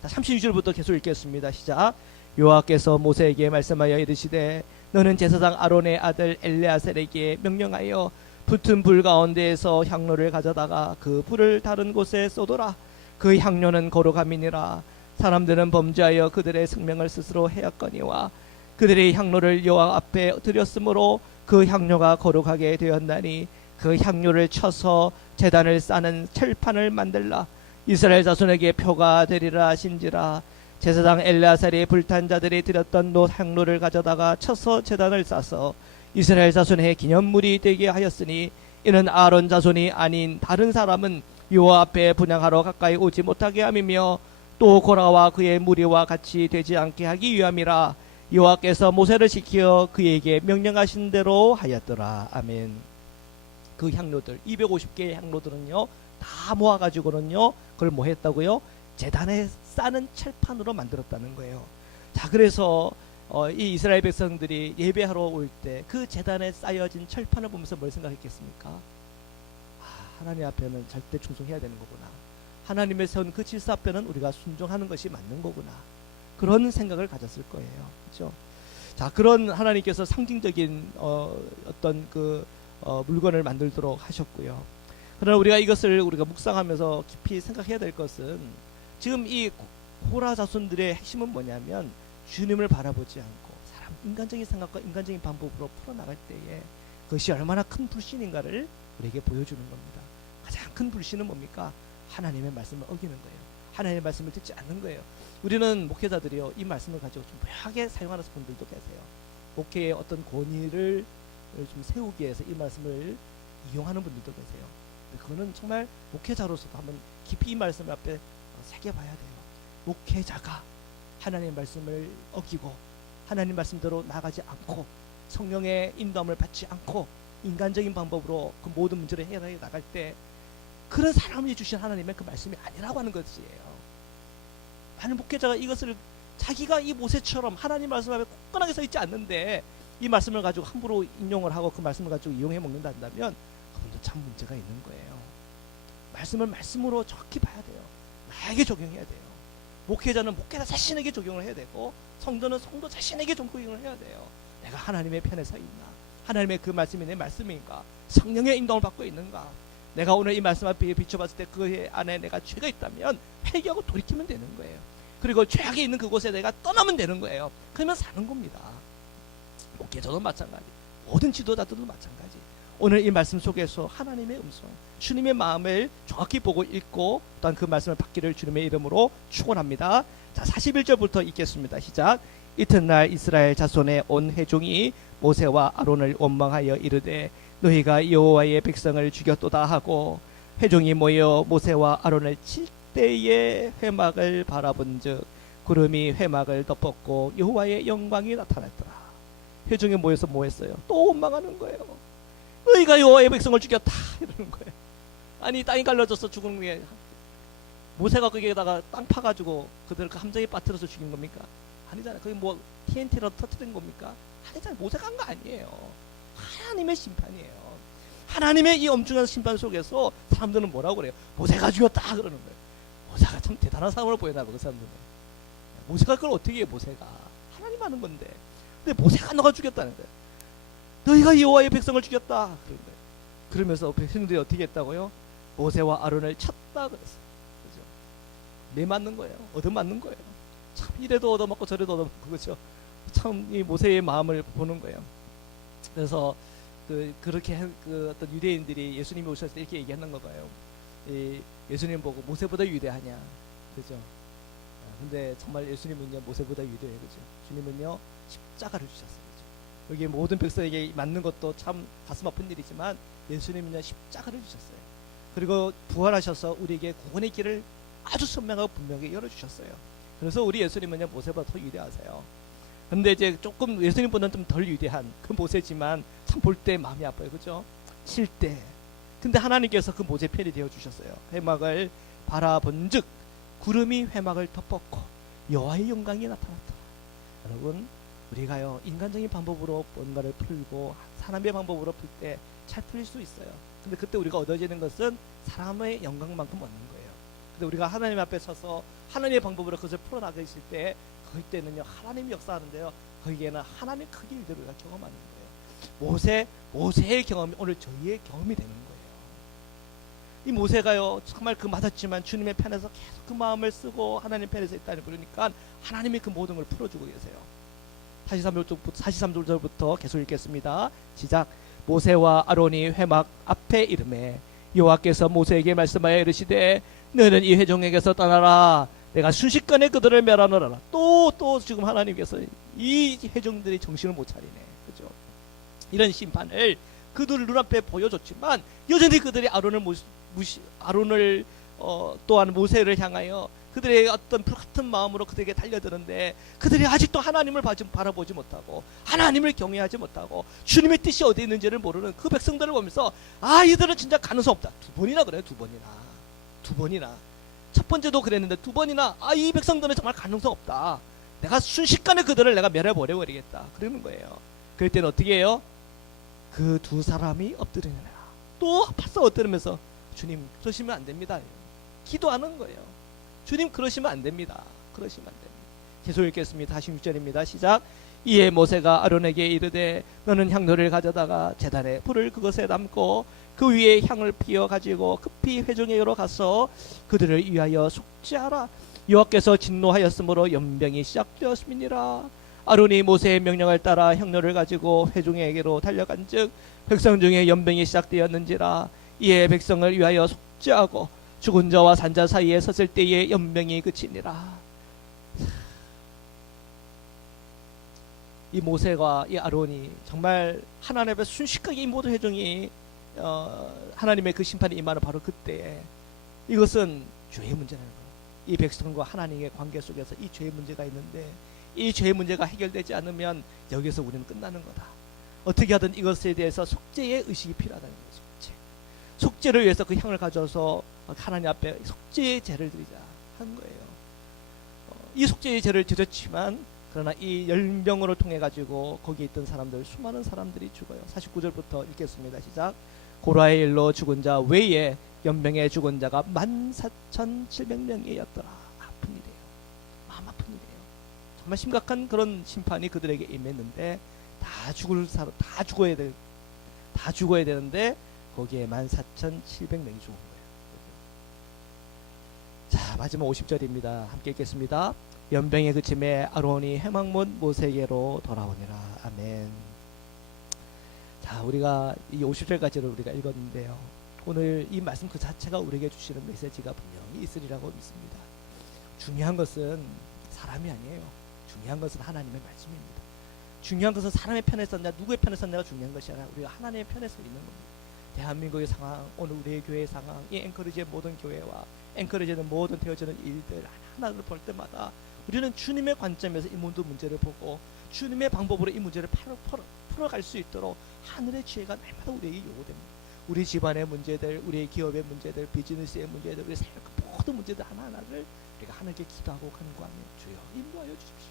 자, 32절부터 계속 읽겠습니다. 시작. 여호와께서 모세에게 말씀하여 이르시되 너는 제사장 아론의 아들 엘레아셀에게 명령하여 붙은 불 가운데에서 향로를 가져다가 그 불을 다른 곳에 쏟으라. 그 향료는 거룩함이니라. 사람들은 범죄하여 그들의 생명을 스스로 해였거니와 그들의 향로를 여호와 앞에 드렸으므로 그 향료가 거룩하게 되었나니 그 향료를 쳐서 제단을 싸는 철판을 만들라. 이스라엘 자손에게 표가 되리라 하신지라. 제사장 엘레아살이 불탄 자들이 드렸던 놋 향로를 가져다가 쳐서 제단을 싸서 이스라엘 자손의 기념물이 되게 하였으니 이는 아론 자손이 아닌 다른 사람은 여호와 앞에 분향하러 가까이 오지 못하게 함이며 또 고라와 그의 무리와 같이 되지 않게 하기 위함이라. 여호와께서 모세를 시켜 그에게 명령하신 대로 하였더라. 아멘. 그 향로들 250개의 향로들은요 다 모아가지고는요 그걸 뭐 했다고요? 제단에 싸는 철판으로 만들었다는 거예요. 자, 그래서 이 이스라엘 백성들이 예배하러 올 때 그 제단에 쌓여진 철판을 보면서 뭘 생각했겠습니까? 하나님 앞에는 절대 충성해야 되는 거구나. 하나님의 세운 그 질서 앞에는 우리가 순종하는 것이 맞는 거구나. 그런 생각을 가졌을 거예요. 그렇죠? 자, 그런 하나님께서 상징적인 어떤 그 물건을 만들도록 하셨고요. 그러나 우리가 이것을 우리가 묵상하면서 깊이 생각해야 될 것은 지금 이 고라 자손들의 핵심은 뭐냐면 주님을 바라보지 않고 사람 인간적인 생각과 인간적인 방법으로 풀어나갈 때에 그것이 얼마나 큰 불신인가를 우리에게 보여주는 겁니다. 가장 큰 불신은 뭡니까? 하나님의 말씀을 어기는 거예요. 하나님의 말씀을 듣지 않는 거예요. 우리는 목회자들이요 이 말씀을 가지고 좀 묘하게 사용하는 분들도 계세요. 목회의 어떤 권위를 좀 세우기 위해서 이 말씀을 이용하는 분들도 계세요. 그거는 정말 목회자로서도 한번 깊이 이 말씀 앞에 새겨봐야 돼요. 목회자가 하나님의 말씀을 어기고 하나님 말씀대로 나가지 않고 성령의 인도함을 받지 않고 인간적인 방법으로 그 모든 문제를 해결해 나갈 때 그런 사람이 주신 하나님의 그 말씀이 아니라고 하는 것이에요. 많은 목회자가 이것을 자기가 이 모세처럼 하나님 말씀 앞에 굳건하게 서 있지 않는데 이 말씀을 가지고 함부로 인용을 하고 그 말씀을 가지고 이용해 먹는다 한다면 그분도 참 문제가 있는 거예요. 말씀을 말씀으로 정확히 봐야 돼요. 나에게 적용해야 돼요. 목회자는 목회자 자신에게 적용을 해야 되고 성도는 성도 자신에게 적용을 해야 돼요. 내가 하나님의 편에 서 있나? 하나님의 그 말씀이 내 말씀인가? 성령의 인도를 받고 있는가? 내가 오늘 이 말씀 앞에 비춰봤을 때 그 안에 내가 죄가 있다면 회개하고 돌이키면 되는 거예요. 그리고 죄악이 있는 그곳에 내가 떠나면 되는 거예요. 그러면 사는 겁니다. 목회자도 마찬가지, 모든 지도자들도 마찬가지. 오늘 이 말씀 속에서 하나님의 음성, 주님의 마음을 정확히 보고 읽고 또한 그 말씀을 받기를 주님의 이름으로 축원합니다. 자, 41절부터 읽겠습니다. 시작. 이튿날 이스라엘 자손의 온 회중이 모세와 아론을 원망하여 이르되 너희가 여호와의 백성을 죽였도다 하고 회중이 모여 모세와 아론을 칠 때의 회막을 바라본즉 구름이 회막을 덮었고 여호와의 영광이 나타났더라. 회중이 모여서 뭐 했어요? 또 원망하는 거예요. 너희가 여호와의 백성을 죽였다 이러는 거예요. 아니 땅이 갈라져서 죽은 게 모세가 거기에다가 땅 파가지고 그들을 그 함정에 빠뜨려서 죽인 겁니까? 아니잖아요. 그게 뭐 TNT라도 터뜨린 겁니까? 아니잖아요. 모세가 한 거 아니에요. 하나님의 심판이에요. 하나님의 이 엄중한 심판 속에서 사람들은 뭐라고 그래요? 모세가 죽였다 그러는 거예요. 모세가 참 대단한 사람으로 보이나 봐, 그 사람들은. 모세가 그걸 어떻게 해? 모세가 하나님 하는 건데. 근데 모세가 너가 죽였다는 거예요. 너희가 여호와의 백성을 죽였다 그런 거예요. 그러면서 백성들이 어떻게 했다고요? 모세와 아론을 쳤다 그랬어요. 그죠? 내 맞는 거예요. 얻어맞는 거예요. 참 이래도 얻어맞고 저래도 얻어맞고 그죠? 참 이 모세의 마음을 보는 거예요. 그래서 그렇게 그 어떤 유대인들이 예수님이 오셨을 때 이렇게 얘기하는 거 봐요. 예수님 보고 모세보다 위대하냐, 그죠? 근데 정말 예수님은요 모세보다 위대해요, 그죠? 주님은요 십자가를 주셨어요, 그죠? 여기 모든 백성에게 맞는 것도 참 가슴 아픈 일이지만 예수님은요 십자가를 주셨어요. 그리고 부활하셔서 우리에게 구원의 길을 아주 선명하고 분명하게 열어주셨어요. 그래서 우리 예수님은요 모세보다 더 위대하세요. 근데 이제 조금 예수님보다는 좀 덜 위대한 그 모세지만 참 볼 때 마음이 아파요. 그죠? 칠 때. 근데 하나님께서 그 모세 편이 되어 주셨어요. 회막을 바라본즉 구름이 회막을 덮었고 여호와의 영광이 나타났다. 여러분 우리가요 인간적인 방법으로 뭔가를 풀고 사람의 방법으로 풀 때 잘 풀릴 수 있어요. 근데 그때 우리가 얻어지는 것은 사람의 영광만큼 얻는 거예요. 근데 우리가 하나님 앞에 서서 하나님의 방법으로 그것을 풀어나가 있을 때 그때는요 하나님이 역사하는데요 거기에는 하나님의 크기 일들을 우리가 경험하는 거예요. 모세의 경험이 오늘 저희의 경험이 되는 거예요. 이 모세가요 정말 그 맞았지만 주님의 편에서 계속 그 마음을 쓰고 하나님 편에서 있다니 그러니까 하나님이 그 모든 걸 풀어주고 계세요. 43절부터 계속 읽겠습니다. 시작. 모세와 아론이 회막 앞에 이르매 여호와께서 모세에게 말씀하여 이르시되 너는 이 회중에게서 떠나라. 내가 순식간에 그들을 멸하노라. 또 지금 하나님께서 이 회중들이 정신을 못 차리네. 그죠? 이런 심판을 그들 눈앞에 보여줬지만 여전히 그들이 아론을 또한 모세를 향하여 그들의 어떤 불같은 마음으로 그들에게 달려드는데 그들이 아직도 하나님을 바라보지 못하고 하나님을 경외하지 못하고 주님의 뜻이 어디 있는지를 모르는 그 백성들을 보면서 아 이들은 진짜 가능성 없다. 두 번이나 그래요. 두 번이나 첫 번째도 그랬는데 두 번이나 아 이 백성들은 정말 가능성 없다. 내가 순식간에 그들을 내가 멸해버리겠다 그러는 거예요. 그럴 때는 어떻게 해요? 그 두 사람이 엎드리느라 또 바싹 엎드리면서 주님 그러시면 안 됩니다. 기도하는 거예요. 주님 그러시면 안 됩니다. 계속 읽겠습니다. 46절입니다. 시작. 이에 모세가 아론에게 이르되 너는 향로를 가져다가 제단에 불을 그것에 담고 그 위에 향을 피워 가지고 급히 회중에게로 가서 그들을 위하여 속죄하라. 여호와께서 진노하였으므로 연병이 시작되었음이니라. 아론이 모세의 명령을 따라 향로를 가지고 회중에게로 달려간즉 백성 중에 연병이 시작되었는지라. 이에 백성을 위하여 속죄하고 죽은 자와 산 자 사이에 섰을 때에 연병이 그치니라. 이 모세와 이 아론이 정말 하나님 앞에 순식간에 이 모든 회중이 하나님의 그 심판이 임하는 바로 그때에 이것은 죄의 문제라는 거예요. 이 백성과 하나님의 관계 속에서 이 죄의 문제가 있는데 이 죄의 문제가 해결되지 않으면 여기서 우리는 끝나는 거다. 어떻게 하든 이것에 대해서 속죄의 의식이 필요하다는 거죠. 속죄를 위해서 그 향을 가져서 하나님 앞에 속죄의 제를 드리자 한 거예요. 이 속죄의 제를 드렸지만 그러나 이 열병으로 통해 가지고 거기에 있던 사람들 수많은 사람들이 죽어요. 49절부터 읽겠습니다. 시작. 고라의 일로 죽은 자 외에 연병에 죽은 자가 14,700명이었더라. 아픈 일이에요. 마음 아픈 일이에요. 정말 심각한 그런 심판이 그들에게 임했는데 다 죽어야 되는데 거기에 14,700명이 죽은 거예요. 자, 마지막 50절입니다. 함께 읽겠습니다. 연병의 그침에 아론이 회막문 모세에게로 돌아오니라. 아멘. 자, 우리가 이 50절까지를 우리가 읽었는데요. 오늘 이 말씀 그 자체가 우리에게 주시는 메시지가 분명히 있으리라고 믿습니다. 중요한 것은 사람이 아니에요. 중요한 것은 하나님의 말씀입니다. 중요한 것은 사람의 편에 섰냐 누구의 편에 섰냐가 중요한 것이 아니라 우리가 하나님의 편에 서 있는 겁니다. 대한민국의 상황, 오늘 우리의 교회의 상황, 이 앵커리지의 모든 교회와 앵커리지는 모든 되어지는 일들 하나하나를 볼 때마다 우리는 주님의 관점에서 이 모든 문제를 보고 주님의 방법으로 이 문제를 풀어갈 수 있도록 하늘의 지혜가 날마다 우리에게 요구됩니다. 우리 집안의 문제들, 우리의 기업의 문제들, 비즈니스의 문제들, 우리 삶의 모든 문제들 하나하나를 우리가 하나님께 기도하고 간구하며 주여 인도하여 주십시오.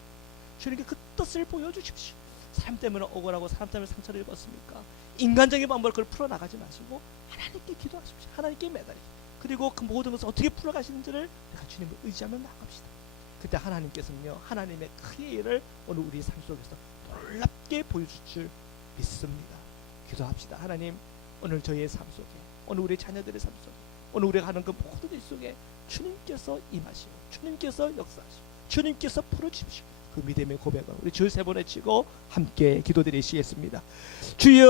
주님께 그 뜻을 보여주십시오. 사람 때문에 억울하고 사람 때문에 상처를 입었습니까? 인간적인 방법으로 그걸 풀어나가지 마시고 하나님께 기도하십시오. 하나님께 매달리십시오. 그리고 그 모든 것을 어떻게 풀어가시는지를 내가 주님을 의지하며 나갑시다. 그때 하나님께서는요 하나님의 크게 일을 오늘 우리 삶 속에서 놀랍게 보여줄 줄 믿습니다. 기도합시다. 하나님 오늘 저희의 삶 속에 오늘 우리 자녀들의 삶 속에 오늘 우리가 하는 그 모든 일 속에 주님께서 임하시고 주님께서 역사하시고 주님께서 풀어주십시오. 그 믿음의 고백을 우리 줄 세 번 외치고 함께 기도드리시겠습니다. 주여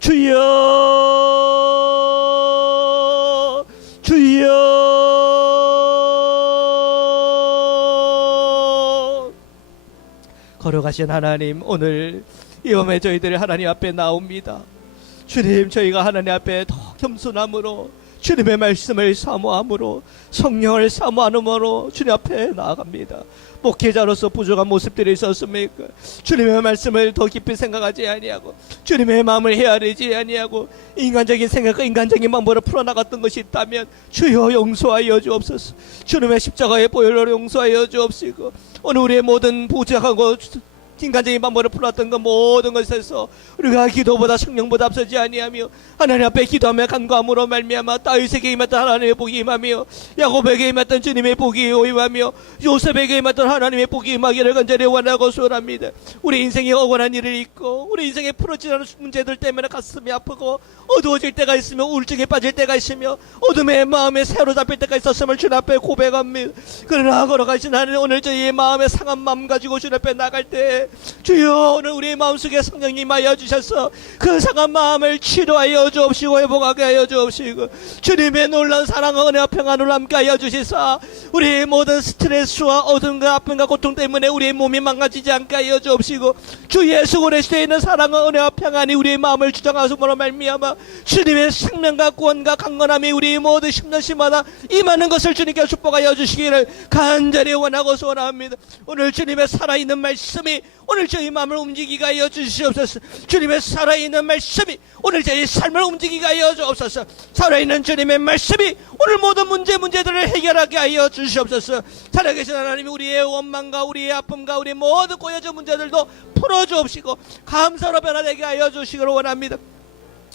주여 주여. 걸어가신 하나님 오늘 이 밤에 저희들 하나님 앞에 나옵니다. 주님, 저희가 하나님 앞에 더 겸손함으로 주님의 말씀을 사모함으로 성령을 사모함으로 주님 앞에 나아갑니다. 목회자로서 부족한 모습들이 있었습니까? 주님의 말씀을 더 깊이 생각하지 아니하고 주님의 마음을 헤아리지 아니하고 인간적인 생각과 인간적인 마음으로 풀어나갔던 것이 있다면 주여 용서하여 주옵소서. 주님의 십자가의 보혈로 용서하여 주옵시고 오늘 우리의 모든 부족하고 인간적인 방법을 풀었던 그 모든 것에서 우리가 기도보다 성령보다 앞서지 아니하며 하나님 앞에 기도하며 간구함으로 말미암아 다윗에게 임했던 하나님의 복이 임하며 야곱에게 임했던 주님의 복이 임하며 요셉에게 임했던 하나님의 복이 임하기를 간절히 원하고 소원합니다. 우리 인생에 억울한 일을 있고 우리 인생에 풀어지지 않은 문제들 때문에 가슴이 아프고 어두워질 때가 있으며 우울증에 빠질 때가 있으며 어둠의 마음에 사로잡힐 때가 있었음을 주님 앞에 고백합니다. 그러나 걸어가신 하나님, 오늘 저희의 마음에 상한 마음 가지고 주님 앞에 나갈 때 주여 오늘 우리의 마음속에 성령님 임하여 주셔서 그 상한 마음을 치료하여 주옵시고 회복하게 하여 주옵시고 주님의 놀라운 사랑과 은혜와 평안을 함께 하여 주시사 우리의 모든 스트레스와 어둠과 아픔과 고통 때문에 우리의 몸이 망가지지 않게 하여 주옵시고 주 예수 그리스도에 있는 사랑과 은혜와 평안이 우리의 마음을 주장하심으로 말미암아 주님의 생명과 구원과 강건함이 우리의 모든 심년심마다 임하는 것을 주님께 축복하여 주시기를 간절히 원하고 소원합니다. 오늘 주님의 살아있는 말씀이 오늘 저희 마음을 움직이게 하여 주시옵소서. 주님의 살아있는 말씀이 오늘 저희 삶을 움직이게 하여 주옵소서. 살아있는 주님의 말씀이 오늘 모든 문제들을 해결하게 하여 주시옵소서. 살아계신 하나님이 우리의 원망과 우리의 아픔과 우리의 모든 꼬여진 문제들도 풀어주옵시고 감사로 변화되게 하여 주시기를 원합니다.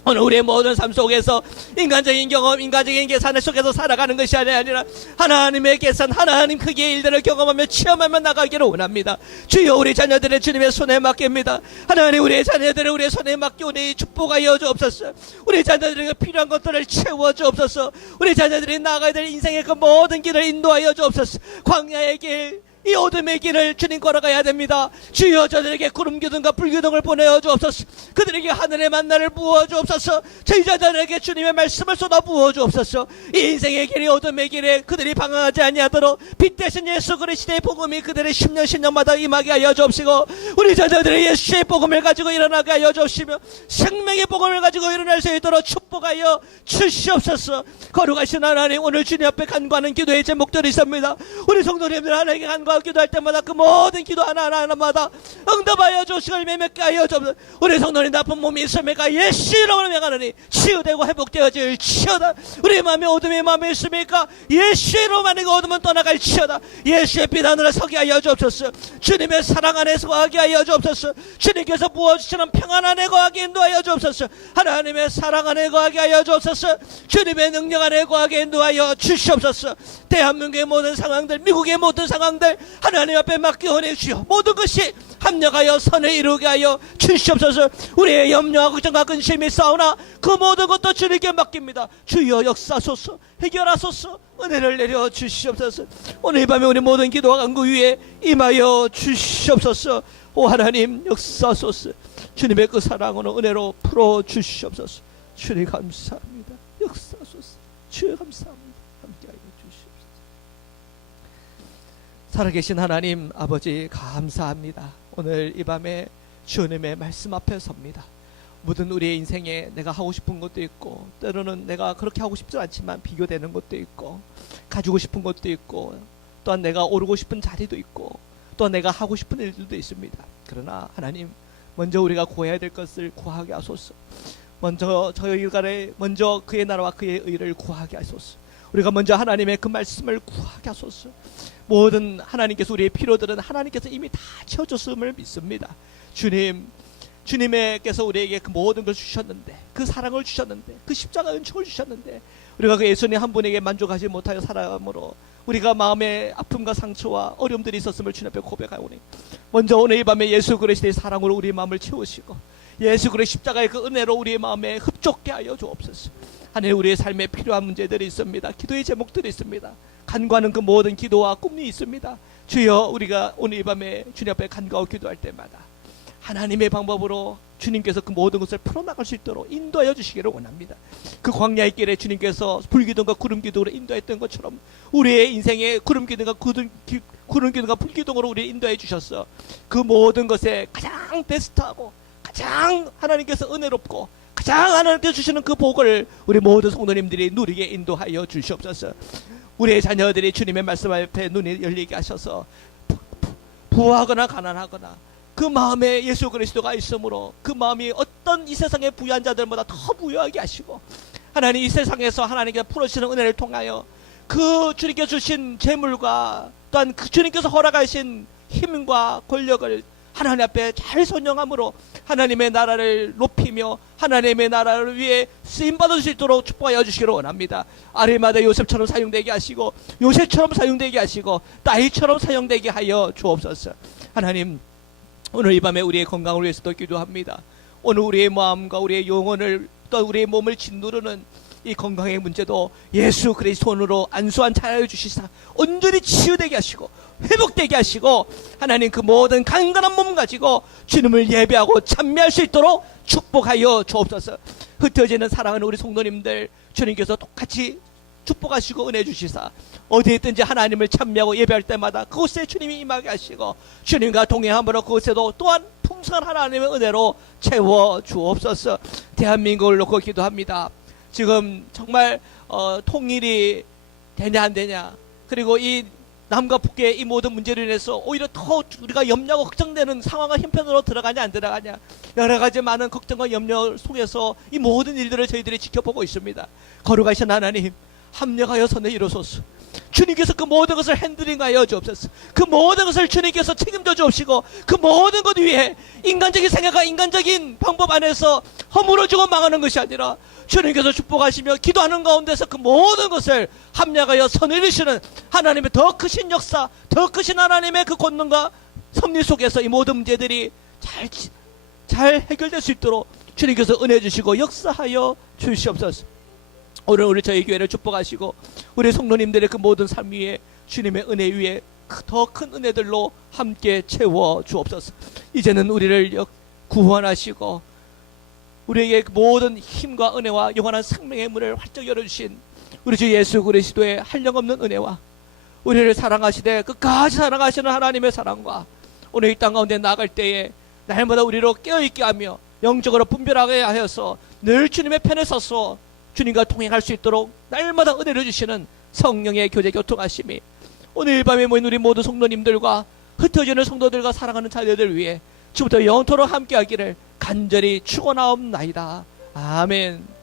오늘 우리의 모든 삶 속에서 인간적인 경험, 인간적인 계산 속에서 살아가는 것이 아니라 하나님의 계산, 하나님 크기의 일들을 경험하며 체험하며 나가기를 원합니다. 주여 우리 자녀들의 주님의 손에 맡깁니다. 하나님 우리의 자녀들을 우리의 손에 맡기오니 축복하여 주옵소서. 우리 자녀들에게 필요한 것들을 채워 주옵소서. 우리 자녀들이 나가야 될 인생의 그 모든 길을 인도하여 주옵소서. 광야의 길, 이 어둠의 길을 주님 걸어가야 됩니다. 주여 저들에게 구름기둥과 불기둥을 보내어 주옵소서. 그들에게 하늘의 만나를 부어 주옵소서. 저희 자들에게 주님의 말씀을 쏟아 부어 주옵소서. 이 인생의 길이 어둠의 길에 그들이 방황하지 아니하도록 빛 대신 예수 그리스도의 복음이 그들의 10년마다 임하게 하여 주옵시고 우리 자녀들의 예수의 복음을 가지고 일어나게 하여 주옵시며 생명의 복음을 가지고 일어날 수 있도록 축복하여 주시옵소서. 거룩하신 하나님, 오늘 주님 앞에 간구하는 기도의 제목들이 있습니다. 우리 성도님들 하나님께 간구하고 기도할 때마다 그 모든 기도 하나하나마다 응답하여 주시길 매매게 하여 주옵소서. 우리 성도님 나쁜 몸이 있습니까? 예수 이름으로 명하노니 치유되고 회복되어질 치여다. 우리 마음에 어둠의 마음이 있습니까? 예수 이름으로 만약에 어둠은 떠나갈 치여다. 예수의 빛 하늘에 서게 하여 주옵소서. 주님의 사랑 안에서 거하게 하여 주옵소서. 주님께서 부어주시는 평안 안에 거하게 인도하여 주옵소서. 하나님의 사랑 안에 거하게 하여 주옵소서. 주님의 능력 안에 거하게 인도하여 주시옵소서. 대한민국의 모든 상황들, 미국의 모든 상황들 하나님 앞에 맡겨오내 주시오. 모든 것이 합력하여 선을 이루게 하여 주시옵소서. 우리의 염려와 걱정과 근심이 싸우나 그 모든 것도 주님께 맡깁니다. 주여 역사소서, 해결하소서, 은혜를 내려 주시옵소서. 오늘 밤에 우리 모든 기도와 간구 위에 임하여 주시옵소서. 오 하나님 역사소서. 주님의 그 사랑으로 은혜로 풀어 주시옵소서. 주님 감사합니다. 역사소서. 주여 감사합니다. 함께하여 주시옵소서. 살아계신 하나님 아버지 감사합니다. 오늘 이 밤에 주님의 말씀 앞에 섭니다. 모든 우리의 인생에 내가 하고 싶은 것도 있고 때로는 내가 그렇게 하고 싶지 않지만 비교되는 것도 있고 가지고 싶은 것도 있고 또한 내가 오르고 싶은 자리도 있고 또한 내가 하고 싶은 일들도 있습니다. 그러나 하나님 먼저 우리가 구해야 될 것을 구하게 하소서. 먼저 먼저 그의 나라와 그의 의를 구하게 하소서. 우리가 먼저 하나님의 그 말씀을 구하게 하소서. 모든 하나님께서 우리의 필요들은 하나님께서 이미 다 채워줬음을 믿습니다. 주님께서 우리에게 그 모든 걸 주셨는데, 그 사랑을 주셨는데, 그 십자가 은총을 주셨는데 우리가 그 예수님 한 분에게 만족하지 못하여 살아감으로 우리가 마음의 아픔과 상처와 어려움들이 있었음을 주님 앞에 고백하오니 먼저 오늘 이 밤에 예수 그리스도의 사랑으로 우리의 마음을 채우시고 예수 그리스도의 십자가의 그 은혜로 우리의 마음에 흡족게 하여 주옵소서. 하나님 우리의 삶에 필요한 문제들이 있습니다. 기도의 제목들이 있습니다. 간구하는 그 모든 기도와 꿈이 있습니다. 주여 우리가 오늘 이 밤에 주님 앞에 간구하고 기도할 때마다 하나님의 방법으로 주님께서 그 모든 것을 풀어나갈 수 있도록 인도하여 주시기를 원합니다. 그 광야의 길에 주님께서 불기둥과 구름기둥으로 인도했던 것처럼 우리의 인생에 구름기둥과 불기둥으로 우리를 인도해 주셨어. 그 모든 것에 가장 베스트하고 가장 하나님께서 은혜롭고 가장 하나님께 주시는 그 복을 우리 모든 성도님들이 누리게 인도하여 주시옵소서. 우리의 자녀들이 주님의 말씀 앞에 눈이 열리게 하셔서 부하거나 가난하거나 그 마음에 예수 그리스도가 있으므로 그 마음이 어떤 이 세상의 부유한 자들보다 더 부유하게 하시고, 하나님 이 세상에서 하나님께 풀어주시는 은혜를 통하여 그 주님께서 주신 재물과 또한 그 주님께서 허락하신 힘과 권력을 하나님 앞에 잘 선용함으로 하나님의 나라를 높이며 하나님의 나라를 위해 쓰임받을 수 있도록 축복하여 주시기를 원합니다. 아리마다 요셉처럼 사용되게 하시고 요셉처럼 사용되게 하시고 다윗처럼 사용되게 하여 주옵소서. 하나님, 오늘 이 밤에 우리의 건강을 위해서도 기도합니다. 오늘 우리의 마음과 우리의 영혼을 또 우리의 몸을 짓누르는 이 건강의 문제도 예수 그리스도 손으로 안수한 자여 주시사 온전히 치유되게 하시고 회복되게 하시고, 하나님 그 모든 강건한 몸 가지고 주님을 예배하고 찬미할 수 있도록 축복하여 주옵소서. 흩어지는 사랑하는 우리 성도님들 주님께서 똑같이 축복하시고 은혜 주시사 어디에 있든지 하나님을 찬미하고 예배할 때마다 그곳에 주님이 임하게 하시고 주님과 동행함으로 그곳에도 또한 풍성한 하나님의 은혜로 채워 주옵소서. 대한민국을 놓고 기도합니다. 지금 정말 통일이 되냐 안 되냐, 그리고 이 남과 북의 이 모든 문제로 인해서 오히려 더 우리가 염려하고 걱정되는 상황과 형편으로 들어가냐 안 들어가냐, 여러 가지 많은 걱정과 염려 속에서 이 모든 일들을 저희들이 지켜보고 있습니다. 거룩하신 하나님, 합력하여 선을 이루소서. 주님께서 그 모든 것을 핸들링하여 주옵소서. 그 모든 것을 주님께서 책임져 주옵시고 그 모든 것 위에 인간적인 생각과 인간적인 방법 안에서 허물어지고 망하는 것이 아니라 주님께서 축복하시며 기도하는 가운데서 그 모든 것을 합력하여 선을 이루시는 하나님의 더 크신 역사, 더 크신 하나님의 그 권능과 섭리 속에서 이 모든 문제들이 잘 해결될 수 있도록 주님께서 은혜 주시고 역사하여 주시옵소서. 오늘 우리 저희 교회를 축복하시고 우리 성도님들의 그 모든 삶 위에 주님의 은혜 위에 더 큰 은혜들로 함께 채워 주옵소서. 이제는 우리를 구원하시고 우리에게 그 모든 힘과 은혜와 영원한 생명의 문을 활짝 열어주신 우리 주 예수 그리스도의 한량없는 은혜와 우리를 사랑하시되 끝까지 사랑하시는 하나님의 사랑과 오늘 이 땅 가운데 나아갈 때에 날마다 우리로 깨어있게 하며 영적으로 분별하게 하여서 늘 주님의 편에 서서 주님과 동행할 수 있도록 날마다 은혜를 주시는 성령의 교제 교통하심이 오늘 밤에 모인 우리 모든 성도님들과 흩어지는 성도들과 사랑하는 자녀들 위해 지금부터 영토로 함께하기를 간절히 축원하옵나이다. 아멘.